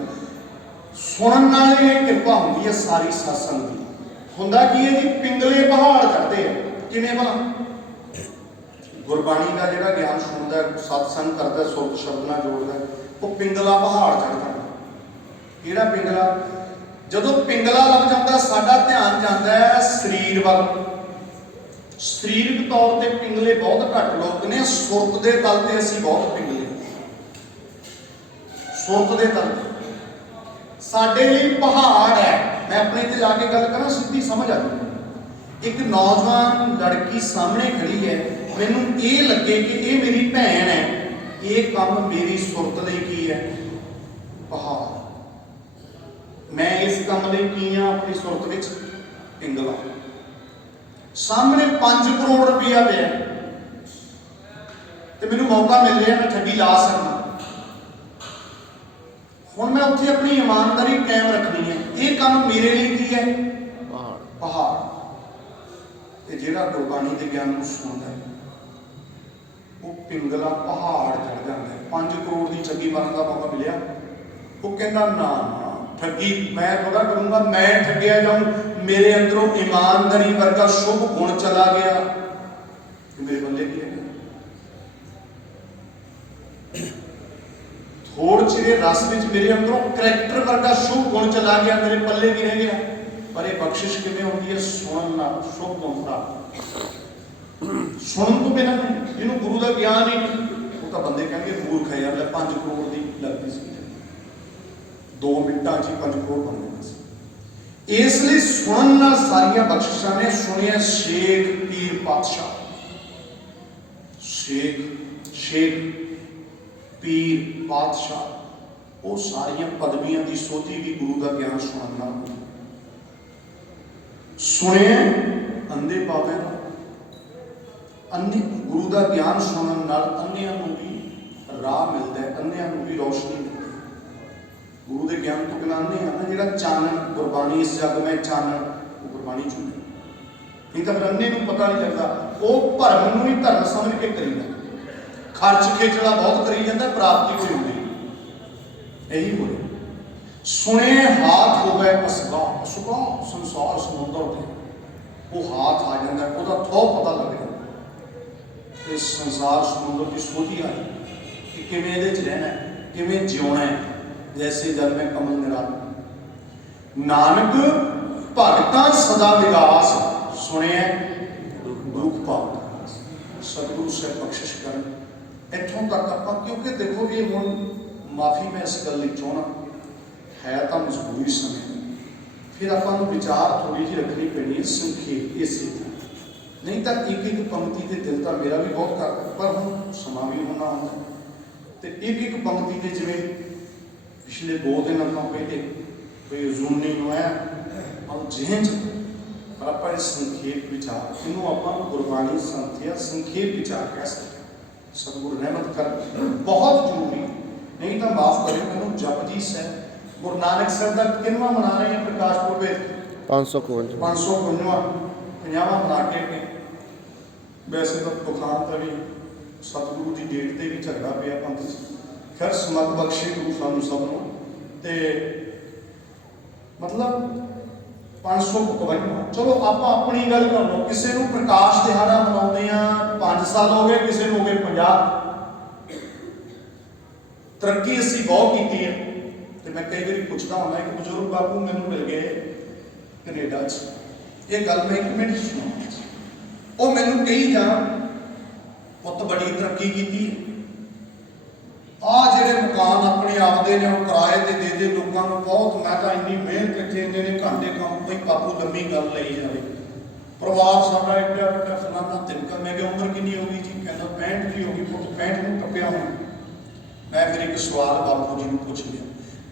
ਸੁਣਨ ਨਾਲ ਇਹ ਕਿਰਪਾ ਹੁੰਦੀ ਹੈ ਸਾਰੀ ਸਤਸੰਗ ਦੀ। ਹੁੰਦਾ ਕੀ ਹੈ ਜੀ, ਪਿੰਗਲੇ ਪਹਾੜ ਚੜ੍ਹਦੇ ਆ। ਕਿਵੇਂ ਭਲਾ? ਗੁਰਬਾਣੀ ਦਾ ਜਿਹੜਾ ਗਿਆਨ ਸੁਣਦਾ, ਸਤਸੰਗ ਕਰਦਾ, ਸੁਰਤ ਸ਼ਬਦ ਨਾਲ ਜੋੜਦਾ, ਉਹ ਪਿੰਗਲਾ ਪਹਾੜ ਚੜ੍ਹਦਾ। ਕਿਹੜਾ ਪਿੰਗਲਾ? ਜਦੋਂ ਪਿੰਗਲਾ ਲੱਗ ਜਾਂਦਾ, ਸਾਡਾ ਧਿਆਨ ਜਾਂਦਾ ਹੈ ਸਰੀਰ ਵੱਲ। ਸਰੀਰਕ ਤੌਰ ਤੇ ਪਿੰਗਲੇ ਬਹੁਤ ਘੱਟ ਲੋਕ ਨੇ, ਸੁਰਤ ਦੇ ਤਲ ਤੇ ਅਸੀਂ ਬਹੁਤ ਪਿੰਗਲੇ। ਸੁਰਤ ਦੇ ਤਲ ਤੇ ਸਾਡੇ ਲਈ ਪਹਾੜ ਹੈ। ਮੈਂ ਆਪਣੇ ਤੇ ਜਾ ਕੇ ਗੱਲ ਕਰਾਂ, ਸਿੱਧੀ ਸਮਝ ਆ ਜਾਊ। ਇੱਕ ਨੌਜਵਾਨ ਲੜਕੀ ਸਾਹਮਣੇ ਖੜੀ ਹੈ, ਮੈਨੂੰ ਇਹ ਲੱਗੇ ਕਿ ਇਹ ਮੇਰੀ ਭੈਣ ਹੈ, ਇਹ ਕੰਮ ਮੇਰੀ ਸੁਰਤ ਲਈ ਕੀ ਹੈ? ਪਹਾੜ। ਮੈਂ ਇਸ ਕੰਮ ਲਈ ਕੀ ਹਾਂ ਆਪਣੀ ਸੁਰਤ ਵਿੱਚ? ਪਿੰਗਲਾ। ਸਾਹਮਣੇ 5 ਕਰੋੜ ਰੁਪਇਆ ਪਿਆ ਤੇ ਮੈਨੂੰ ਮੌਕਾ ਮਿਲ ਰਿਹਾ, ਮੈਂ ਠੱਗੀ ਲਾ ਸਕਦਾ। ਹੁਣ ਮੈਂ ਉੱਥੇ ਆਪਣੀ ਇਮਾਨਦਾਰੀ ਕਾਇਮ ਰੱਖਣੀ ਹੈ। ਇਹ ਕੰਮ ਮੇਰੇ ਲਈ ਕੀ ਹੈ? ਪਹਾੜ। ਤੇ ਜਿਹੜਾ ਗੁਰਬਾਣੀ ਦੇ ਗਿਆਨ ਨੂੰ ਸੁਣਦਾ ਹੈ, ਉਹ ਪਿੰਗਲਾ ਪਹਾੜ ਚੜ ਜਾਂਦਾ ਹੈ। 5 ਕਰੋੜ ਦੀ ਠੱਗੀ ਮਾਰਨ ਦਾ ਮੌਕਾ ਮਿਲਿਆ, ਉਹ ਕਹਿੰਦਾ ਨਾ ਠੱਗੀ ਮੈਂ ਥੋੜਾ ਕਰੂੰਗਾ, ਮੈਂ ਠੱਗਿਆ ਜਾਊਂ। ਮੇਰੇ ਅੰਦਰੋਂ ਇਮਾਨਦਾਰੀ ਵਰਗਾ ਸ਼ੁਭ ਗੁਣ ਚਲਾ ਗਿਆ ਕਿ ਮੇਰੇ ਬੰਦੇ ਕੀ ਹੈ। ਥੋੜ ਚਿਰੇ ਰਸ ਵਿੱਚ ਮੇਰੇ ਅੰਦਰੋਂ ਕਰੈਕਟਰ ਵਰਗਾ ਸ਼ੁਭ ਗੁਣ ਚਲਾ ਗਿਆ, ਮੇਰੇ ਪੱਲੇ ਕੀ ਰਹਿ ਗਿਆ? ਪਰ ਇਹ ਬਖਸ਼ਿਸ਼ ਕਿਵੇਂ ਹੁੰਦੀ ਹੈ? ਸੁਣਨ ਨਾਲ ਸ਼ੁਭ ਗੁਣ ਪ੍ਰਾਪਤ। ਸੁਣਨ ਤੋਂ ਬਿਨਾਂ ਨਹੀਂ, ਜਿਹਨੂੰ ਗੁਰੂ ਦਾ ਗਿਆਨ ਹੀ ਨਹੀਂ, ਉਹ ਤਾਂ ਬੰਦੇ ਕਹਿੰਦੇ ਮੂਰਖ ਹੈ ਯਾਰ। ਲੈ 5 ਕਰੋੜ ਦੀ ਲੱਗਦੀ ਸੀ, 2 ਮਿੰਟਾਂ 'ਚ ਹੀ 5 ਕਰੋੜ ਬਣ ਜਾਣਾ ਸੀ। ਇਸ ਲਈ ਸੁਣਨ ਨਾਲ ਸਾਰੀਆਂ ਬਖਸ਼ਿਸ਼ਾਂ ਨੇ। ਸੁਣਿਆ ਸ਼ੇਖ ਪੀਰ ਪਾਤਸ਼ਾਹ। ਸ਼ੇਖ ਪੀਰ ਪਾਤਸ਼ਾਹ, ਉਹ ਸਾਰੀਆਂ ਪਦਵੀਆਂ ਦੀ ਸੋਧੀ ਵੀ ਗੁਰੂ ਦਾ ਗਿਆਨ ਸੁਣਨ ਨਾਲ ਹੁੰਦੀ। ਸੁਣੇ ਅੰਧੇ ਪਾਵੇ ਨਾ, ਅੰਨੇ ਗੁਰੂ ਦਾ ਗਿਆਨ ਸੁਣਨ ਨਾਲ ਅੰਨਿਆਂ ਨੂੰ ਵੀ ਰਾਹ ਮਿਲਦਾ ਹੈ, ਅੰਨਿਆਂ ਨੂੰ ਵੀ ਰੌਸ਼ਨੀ ਮਿਲਦੀ ਹੈ। ਗੁਰੂ ਦੇ ਗਿਆਨ ਤੋਂ ਬਿਨਾਂ ਅੰਨੇ ਆ ਨਾ, ਜਿਹੜਾ ਚਾਨਣ ਗੁਰਬਾਣੀ ਇਸ ਜੱਗ ਮੈਂ ਚਾਨਣ, ਉਹ ਗੁਰਬਾਣੀ ਚੋਂ ਨਹੀਂ ਤਾਂ ਫਿਰ ਅੰਨੇ ਨੂੰ ਪਤਾ ਨਹੀਂ ਲੱਗਦਾ। ਉਹ ਭਰਮ ਨੂੰ ਹੀ ਧਰਮ ਸਮਝ ਕੇ ਕਰੀਦਾ, ਖਰਚ ਖੇਚਲਾ ਬਹੁਤ ਕਰੀ ਜਾਂਦਾ, ਪ੍ਰਾਪਤੀ ਕੋਈ ਹੁੰਦੀ ਨਹੀਂ। ਇਹੀ ਹੋਇਆ। ਸੁਣੇ ਹਾਥ ਹੋ ਗਏ ਅਸਗਾ, ਅਸਗਾ ਸੰਸਾਰ ਸਮੁੰਦਰ ਤੇ ਉਹ ਹਾਥ ਆ ਜਾਂਦਾ, ਉਹਦਾ ਥੋ ਪਤਾ ਲੱਗ ਜਾਂਦਾ। ਇਸ ਸੰਸਾਰ ਸਮੁੰਦਰ ਦੀ ਸੋਝੀ ਆਈ ਕਿ ਕਿਵੇਂ ਇਹਦੇ 'ਚ ਰਹਿਣਾ, ਕਿਵੇਂ ਜਿਉਣਾ ਹੈ। ਜੈਸੇ ਜਲ ਮੈਂ ਕਮਲ ਨਿਰਾਲ। ਨਾਨਕ ਭਗਤਾਂ ਸਦਾ ਵਿਗਾਸ, ਸੁਣਿਆ ਦੁੱਖ ਪਾਪ ਦਾ ਨਾਸ। ਸਤਿਗੁਰੂ ਸਾਹਿਬ ਬਖਸ਼ਿਸ਼ ਕਰਨ। ਇੱਥੋਂ ਤੱਕ ਆਪਾਂ, ਕਿਉਂਕਿ ਦੇਖੋ ਇਹ ਹੁਣ ਮਾਫੀ ਮੈਂ ਇਸ ਗੱਲ ਲਈ ਚਾਹੁੰਦਾ, ਹੈ ਤਾਂ ਮਜਬੂਰੀ ਸਮੇਂ, ਫਿਰ ਆਪਾਂ ਨੂੰ ਵਿਚਾਰ ਥੋੜੀ ਜਿਹੀ ਰੱਖਣੀ ਪੈਣੀ ਹੈ ਸੰਖੇਪ ਇਸੇ ਤਰ੍ਹਾਂ। ਨਹੀਂ ਤਾਂ ਇੱਕ ਪੰਕਤੀ ਤੇ ਦਿਲ ਤਾਂ ਮੇਰਾ ਵੀ ਬਹੁਤ ਕਰਦਾ, ਪਰ ਹੁਣ ਸਮਾਂ ਵੀ ਹੋਣਾ ਹੁੰਦਾ ਤੇ ਇੱਕ ਪੰਕਤੀ ਤੇ ਜਿਵੇਂ ਪਿਛਲੇ 2 ਦਿਨ ਆਪਾਂ ਪਹਿਲੇ ਕੋਈ ਜ਼ੂਨੀ ਹੋਇਆ ਔਰ ਜਿਹਨ ਪਰ ਆਪਾਂ ਇਸ ਸੰਖੇਪ ਵਿਚਾਰ, ਇਹਨੂੰ ਆਪਾਂ ਗੁਰਬਾਣੀ ਸੰਥਿਆ ਸੰਖੇਪ ਵਿਚਾਰ ਕਹਿ ਸਕਦੇ। ਸਤਿਗੁਰੂ ਰਹਿਮਤ ਕਰ, ਬਹੁਤ ਜ਼ਰੂਰੀ। ਨਹੀਂ ਤਾਂ ਮਾਫ ਕਰਿਓ ਮੈਨੂੰ, ਜਪਜੀ ਸਾਹਿਬ ਗੁਰੂ ਨਾਨਕ ਸਾਹਿਬ ਦਾ ਕਿੰਨਵਾਂ ਮਨਾ ਰਹੇ ਹਾਂ ਪ੍ਰਕਾਸ਼ ਪੁਰਬ? 555 555ਵਾਂ ਮਨਾ ਕੇ ਨੇ। ਵੈਸੇ ਤਾਂ ਤੁਖਾਨ ਦਾ ਵੀ ਸਤਿਗੁਰੂ ਦੀ ਡੇਟ ਤੇ ਵੀ ਝਗੜਾ ਪਿਆ ਪੰਥ 'ਚ। ਖੈਰ ਸਮਤ ਬਖਸ਼ੇ ਗੁਰੂ ਸਾਨੂੰ ਸਭ ਨੂੰ। ਤੇ ਮਤਲਬ 555, ਚਲੋ ਆਪਾਂ ਆਪਣੀ ਗੱਲ ਕਰ ਲਓ। ਕਿਸੇ ਨੂੰ ਪ੍ਰਕਾਸ਼ ਦਿਹਾੜਾ ਮਨਾਉਂਦੇ ਆ 5 ਸਾਲ ਹੋ ਗਏ, ਕਿਸੇ ਨੂੰ ਹੋ ਗਏ 50। ਤਰੱਕੀ ਅਸੀਂ ਬਹੁਤ ਕੀਤੀ ਹੈ। ਤੇ ਮੈਂ ਕਈ ਵਾਰੀ ਪੁੱਛਦਾ ਹੁੰਦਾ ਕਿ ਬਜ਼ੁਰਗ ਬਾਪੂ ਮੈਨੂੰ ਮਿਲ ਗਏ ਕੈਨੇਡਾ 'ਚ, ਇਹ ਗੱਲ ਮੈਂ ਇੱਕ ਮਿੰਟ ਸੁਣਾਉਂਦਾ। ਉਹ ਮੈਨੂੰ ਕਹੀ ਜਾਣ ਪੁੱਤ ਬੜੀ ਤਰੱਕੀ ਕੀਤੀ ਹੈ, ਆਹ ਜਿਹੜੇ ਮਕਾਨ ਆਪਣੇ ਆਪਦੇ ਨੇ ਉਹ ਕਿਰਾਏ ਤੇ ਦੇ ਦੇ ਲੋਕਾਂ ਨੂੰ ਬਹੁਤ। ਮੈਂ ਤਾਂ ਇੰਨੀ ਮਿਹਨਤ ਇੱਥੇ ਇੰਨੇ ਨੇ ਘੰਟੇ ਕੰਮ। ਬਈ ਬਾਪੂ ਲੰਮੀ ਗੱਲ ਲਈ ਜਾਵੇ, ਪਰਿਵਾਰ ਸਾਡਾ ਐਡਾ ਵੱਡਾ ਫਲਾਣਾ ਤਿੰਕਾ। ਮੈਂ ਕਿਹਾ ਉਮਰ ਕਿੰਨੀ ਹੋ ਗਈ ਜੀ? ਕਹਿੰਦਾ 65 ਦੀ ਹੋ ਗਈ ਪੁੱਤ। 65 ਨੂੰ ਟੱਪਿਆ ਹੁਣ। ਮੈਂ ਫਿਰ ਇੱਕ ਸਵਾਲ ਬਾਪੂ ਜੀ ਨੂੰ ਪੁੱਛ ਲਿਆ।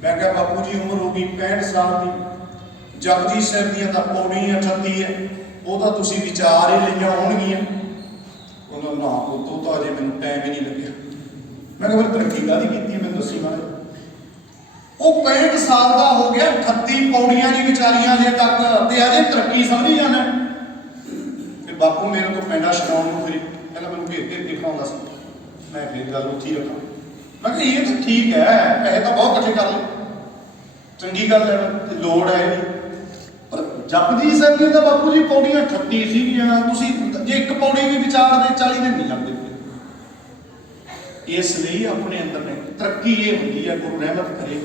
ਮੈਂ ਕਿਹਾ ਬਾਪੂ ਜੀ ਉਮਰ ਹੋ ਗਈ 65 ਸਾਲ ਦੀ, ਜਪਜੀ ਸਾਹਿਬ ਦੀਆਂ ਤਾਂ ਪੌੜੀਆਂ 38 ਹੈ, ਉਹ ਤਾਂ ਤੁਸੀਂ ਵਿਚਾਰ ਹੀ ਲਈਆਂ ਹੋਣਗੀਆਂ। ਉਹਨਾਂ ਨਾ ਉਹ ਤਾਂ ਅਜੇ ਮੈਨੂੰ ਟਾਈਮ ਹੀ ਨਹੀਂ ਲੱਗਿਆ। ਮੈਂ ਕਿਹਾ ਫਿਰ ਤਰੱਕੀ ਕਾਹਦੀ ਕੀਤੀ ਹੈ ਮੈਨੂੰ ਦੱਸੀ ਮਾਰੇ। ਉਹ 65 ਸਾਲ ਦਾ ਹੋ ਗਿਆ, 38 ਪੌੜੀਆਂ ਦੀ ਵਿਚਾਰੀਆਂ ਅਜੇ ਤੱਕ, ਤੇ ਅਜੇ ਤਰੱਕੀ ਸਮਝੀ ਜਾਣਾ। ਫਿਰ ਬਾਪੂ ਮੇਰੇ ਤੋਂ ਪੈਂਡਾ ਛਡਾਉਣ ਨੂੰ ਫਿਰ ਪਹਿਲਾਂ ਮੈਨੂੰ ਘੇਰ ਕੇ ਦਿਖਾਉਂਦਾ ਸੀ। ਮੈਂ ਫਿਰ ਗੱਲ ਉੱਥੇ ਹੀ ਰੱਖਾਂ। ਮੈਂ ਕਿਹਾ ਇਹ ਤਾਂ ਠੀਕ ਹੈ, ਪੈਸੇ ਤਾਂ ਬਹੁਤ ਇਕੱਠੇ ਕਰ ਲਏ, ਚੰਗੀ ਗੱਲ ਹੈ ਤੇ ਲੋੜ ਹੈ ਇਹਦੀ। ਪਰ ਜਪਜੀ ਸਾਹਿਬ ਦੀਆਂ ਤਾਂ ਬਾਪੂ ਜੀ ਪੌੜੀਆਂ 38 ਸੀਗੀਆਂ। ਤੁਸੀਂ ਜੇ ਇੱਕ ਪੌੜੀ ਵੀ ਵਿਚਾਰਦੇ 40 ਦਿਨ ਨਹੀਂ ਲੱਗਦੇ। ਇਸ ਲਈ ਆਪਣੇ ਅੰਦਰ ਨੇ ਤਰੱਕੀ ਇਹ ਹੁੰਦੀ ਹੈ। ਗੁਰੂ ਰਹਿਮਤ ਕਰੇ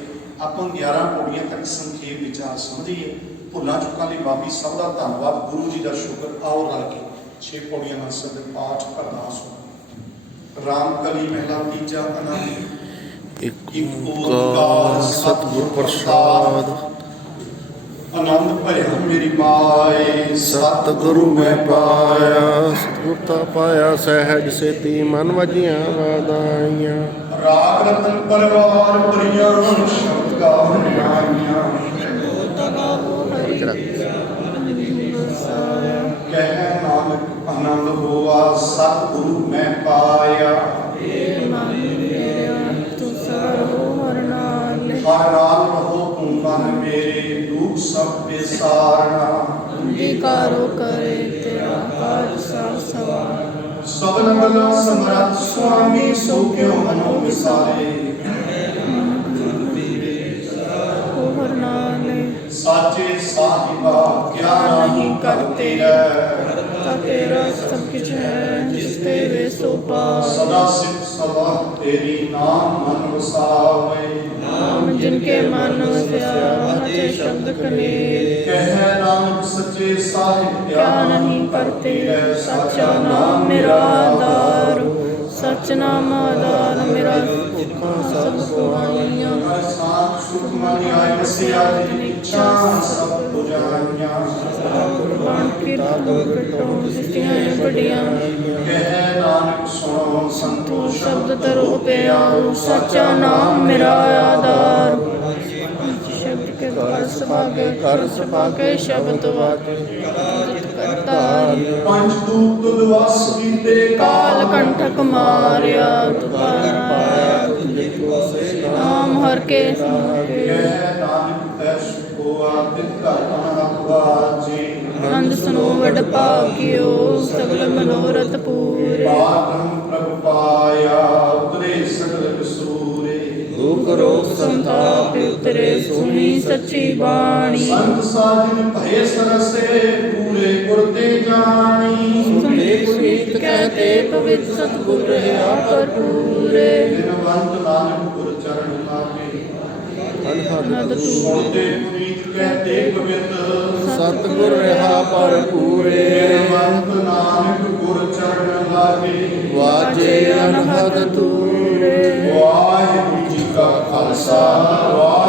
ਆਪਾਂ 11 ਪੌੜੀਆਂ ਤੱਕ ਸੰਖੇਪ ਵਿਚਾਰ ਸਮਝੀਏ। ਭੁੱਲਾਂ ਚੁੱਕਾਂ ਲਈ ਮਾਫੀ, ਸਭ ਦਾ ਧੰਨਵਾਦ, ਗੁਰੂ ਜੀ ਦਾ ਸ਼ੁਕਰ। ਆਓ ਰਲ ਕੇ 6 ਪੌੜੀਆਂ ਨਾਲ ਸਦ ਪਾਠ ਅਰਦਾਸ ਹੋ। ਰਾਮ ਕਲੀ ਮਹਿਲਾ ਤੀਜਾ ਆਨੰਦ। ਇੱਕ ਓੰਕਾਰ ਸਤਿਗੁਰ ਪ੍ਰਸਾਦ। ਆਨੰਦ ਭਰਿਆ ਮੇਰੀ ਮਾਏ, ਸਤਿਗੁਰੂ ਮੈਂ ਪਾਇਆ। ਸਤਿਗੁਰ ਤਾ ਪਾਇਆ ਸਹਿਜ ਸੇਤੀ, ਮਨ ਵਜੀਆਂ ਵਾਦਾਈਆਂ। ਰਾਗ ਰਤਨ ਪਰਵਾਰ ਭਰੀਆਂ, ਸ਼ਬਦ ਗਾਵਨ ਆਈਆਂ। ਕਹਿ ਨਾਨਕ ਆਨੰਦ ਹੋਆ, ਸਤਿਗੁਰੂ ਮੈਂ ਪਾਇਆ। ਹਰ ਨਾਲ ਰਹੋ ਤੂੰ ਮਨ ਮੇਰੇ, ਦੁਖ ਸਭ ਵਿਸਾਰਨਾ। ਅੰਗੀਕਾਰੋ ਕਰੇ ਤੇਰਾ ਕਾਜ ਸਭ ਸਵਾਰ। ਸਭਨ ਬਲਾ ਸਮਰੱਥ ਸੁਆਮੀ, ਸੋ ਕਿਉ ਮਨੋ ਵਿਸਾਰੇ। ਹਰ ਨਾਲੇ ਸਾਚੇ ਸਾਹਿਬਾ ਕਿਆ ਨਹੀਂ ਕਰਤੇ ਰਹਿ। ਕਰਤਾ ਤੇਰਾ ਸਭ ਕੁਛ ਹੈ, ਜਿਸ ਤੇ ਵੇ ਸੋ ਪਾਰ। ਸਦਾ ਸਿੱਖ ਸਵਾ ਤੇਰੀ, ਨਾਮ ਮਨ ਵਸਾਵੇ। ਨਾਮ ਜਿਨਕੇ ਮਨ ਵਸਿਆ, ਹਤੇ ਸ਼ਬਦ ਕਨੇਰ। ਕਹਿ ਨਾਨਕ ਸੱਚੇ ਸਾਹਿਬ ਕਿਆ ਨਹੀਂ ਕਰਤੇ, ਸੱਚਾ ਨਾਮ ਮੇਰਾ ਆਧਾਰ। ਸਚ ਨਾਮ ਆਧਾਰ ਮੇਰਾ, ਸਭ ਸੁਆਈਆਂ। ਹਰ ਸਾਥ ਸੁਖ ਮਨ ਆਇ ਵਸਿਆ, ਜਿਨ ਇੱਛਾ ਸਭ ਪੁਜਾਈਆਂ। ਕੁਰਬਾਨ ਕੀਰਤਨ ਕਟੋ ਸਿੱਧੀਆਂ ਵੱਡੀਆਂ। ਕਹਿ ਨਾਨਕ ਸੁਣੋ ਸੰਤੋ ਸ਼ਬਦ ਤਰੋ ਪਿਆਉ, ਸੱਚਾ ਨਾਮ ਮੇਰਾ ਆਧਾਰ। ਸ਼ਬਦ ਕੇ ਘਰ ਸੁਭਾਗੇ, ਘਰ ਸੁਭਾਗੇ ਸ਼ਬਦ ਵਾਜੇ। ਕਰਤਾਰ ਪੰਜ ਦੂਤ ਤੁਧ ਵਸ ਕੀਤੇ, ਕਾਲ ਕੰਠਕ ਮਾਰਿਆ। ਤੁਪਾਇਆ ਨਾਮ ਹਰ ਕੇ ਕਹਿ ਨਾਨਕ ਤੈ ਸੁਖੋਆ, ਤਿਤ ਘਰ ਅਨਹਦ ਵਾਜੇ। ਆਨੰਦ ਸੁਨੋ ਵਡ ਭਾਗਿਓ, ਸਗਲ ਮਨੋਰਥ ਪੂਰੇ। ਪਾਤਮ ਪ੍ਰਭ ਪਾਇਆ, ਉਤਰੇ ਸਗਲ ਵਿਸੂਰੇ। ਦੁਖ ਰੋਗ ਸੰਤਾਪ ਉਤਰੇ, ਸੁਣੀ ਸੱਚੀ ਬਾਣੀ। ਸੰਤ ਸਾਜਨ ਭਏ ਸਰਸੇ, ਪੂਰੇ ਗੁਰ ਤੇ ਜਾਣੀ। ਸੁਣੇ ਪੁਨੀਤ ਕਹਤੇ, ਪਵਿੱਤ ਸਤਿਗੁਰ ਰਹਾ ਭਰਪੂਰੇ। ਦਿਨਵੰਤ ਨਾਨਕ ਗੁਰ ਚਰਨ ਲਾਗੇ, ਅਨਹਦ ਤੂੰ ਸੁਣਦੇ ਪੁਨੀਤ ਕਹਤੇ ਪਵਿੱਤ। ਸਤਿਗੁਰ ਰਹਾ ਭਰਪੂਰੇ। ਦਿਨਵੰਤ ਨਾਨਕ ਗੁਰ ਚਰਨ ਲਾਗੇ, ਵਾਜੇ ਅਨਹਦ ਤੂਰੇ। ਵਾਹਿਗੁਰੂ ਜੀ ਕਾ ਖਾਲਸਾ, ਵਾਹਿਗੁਰੂ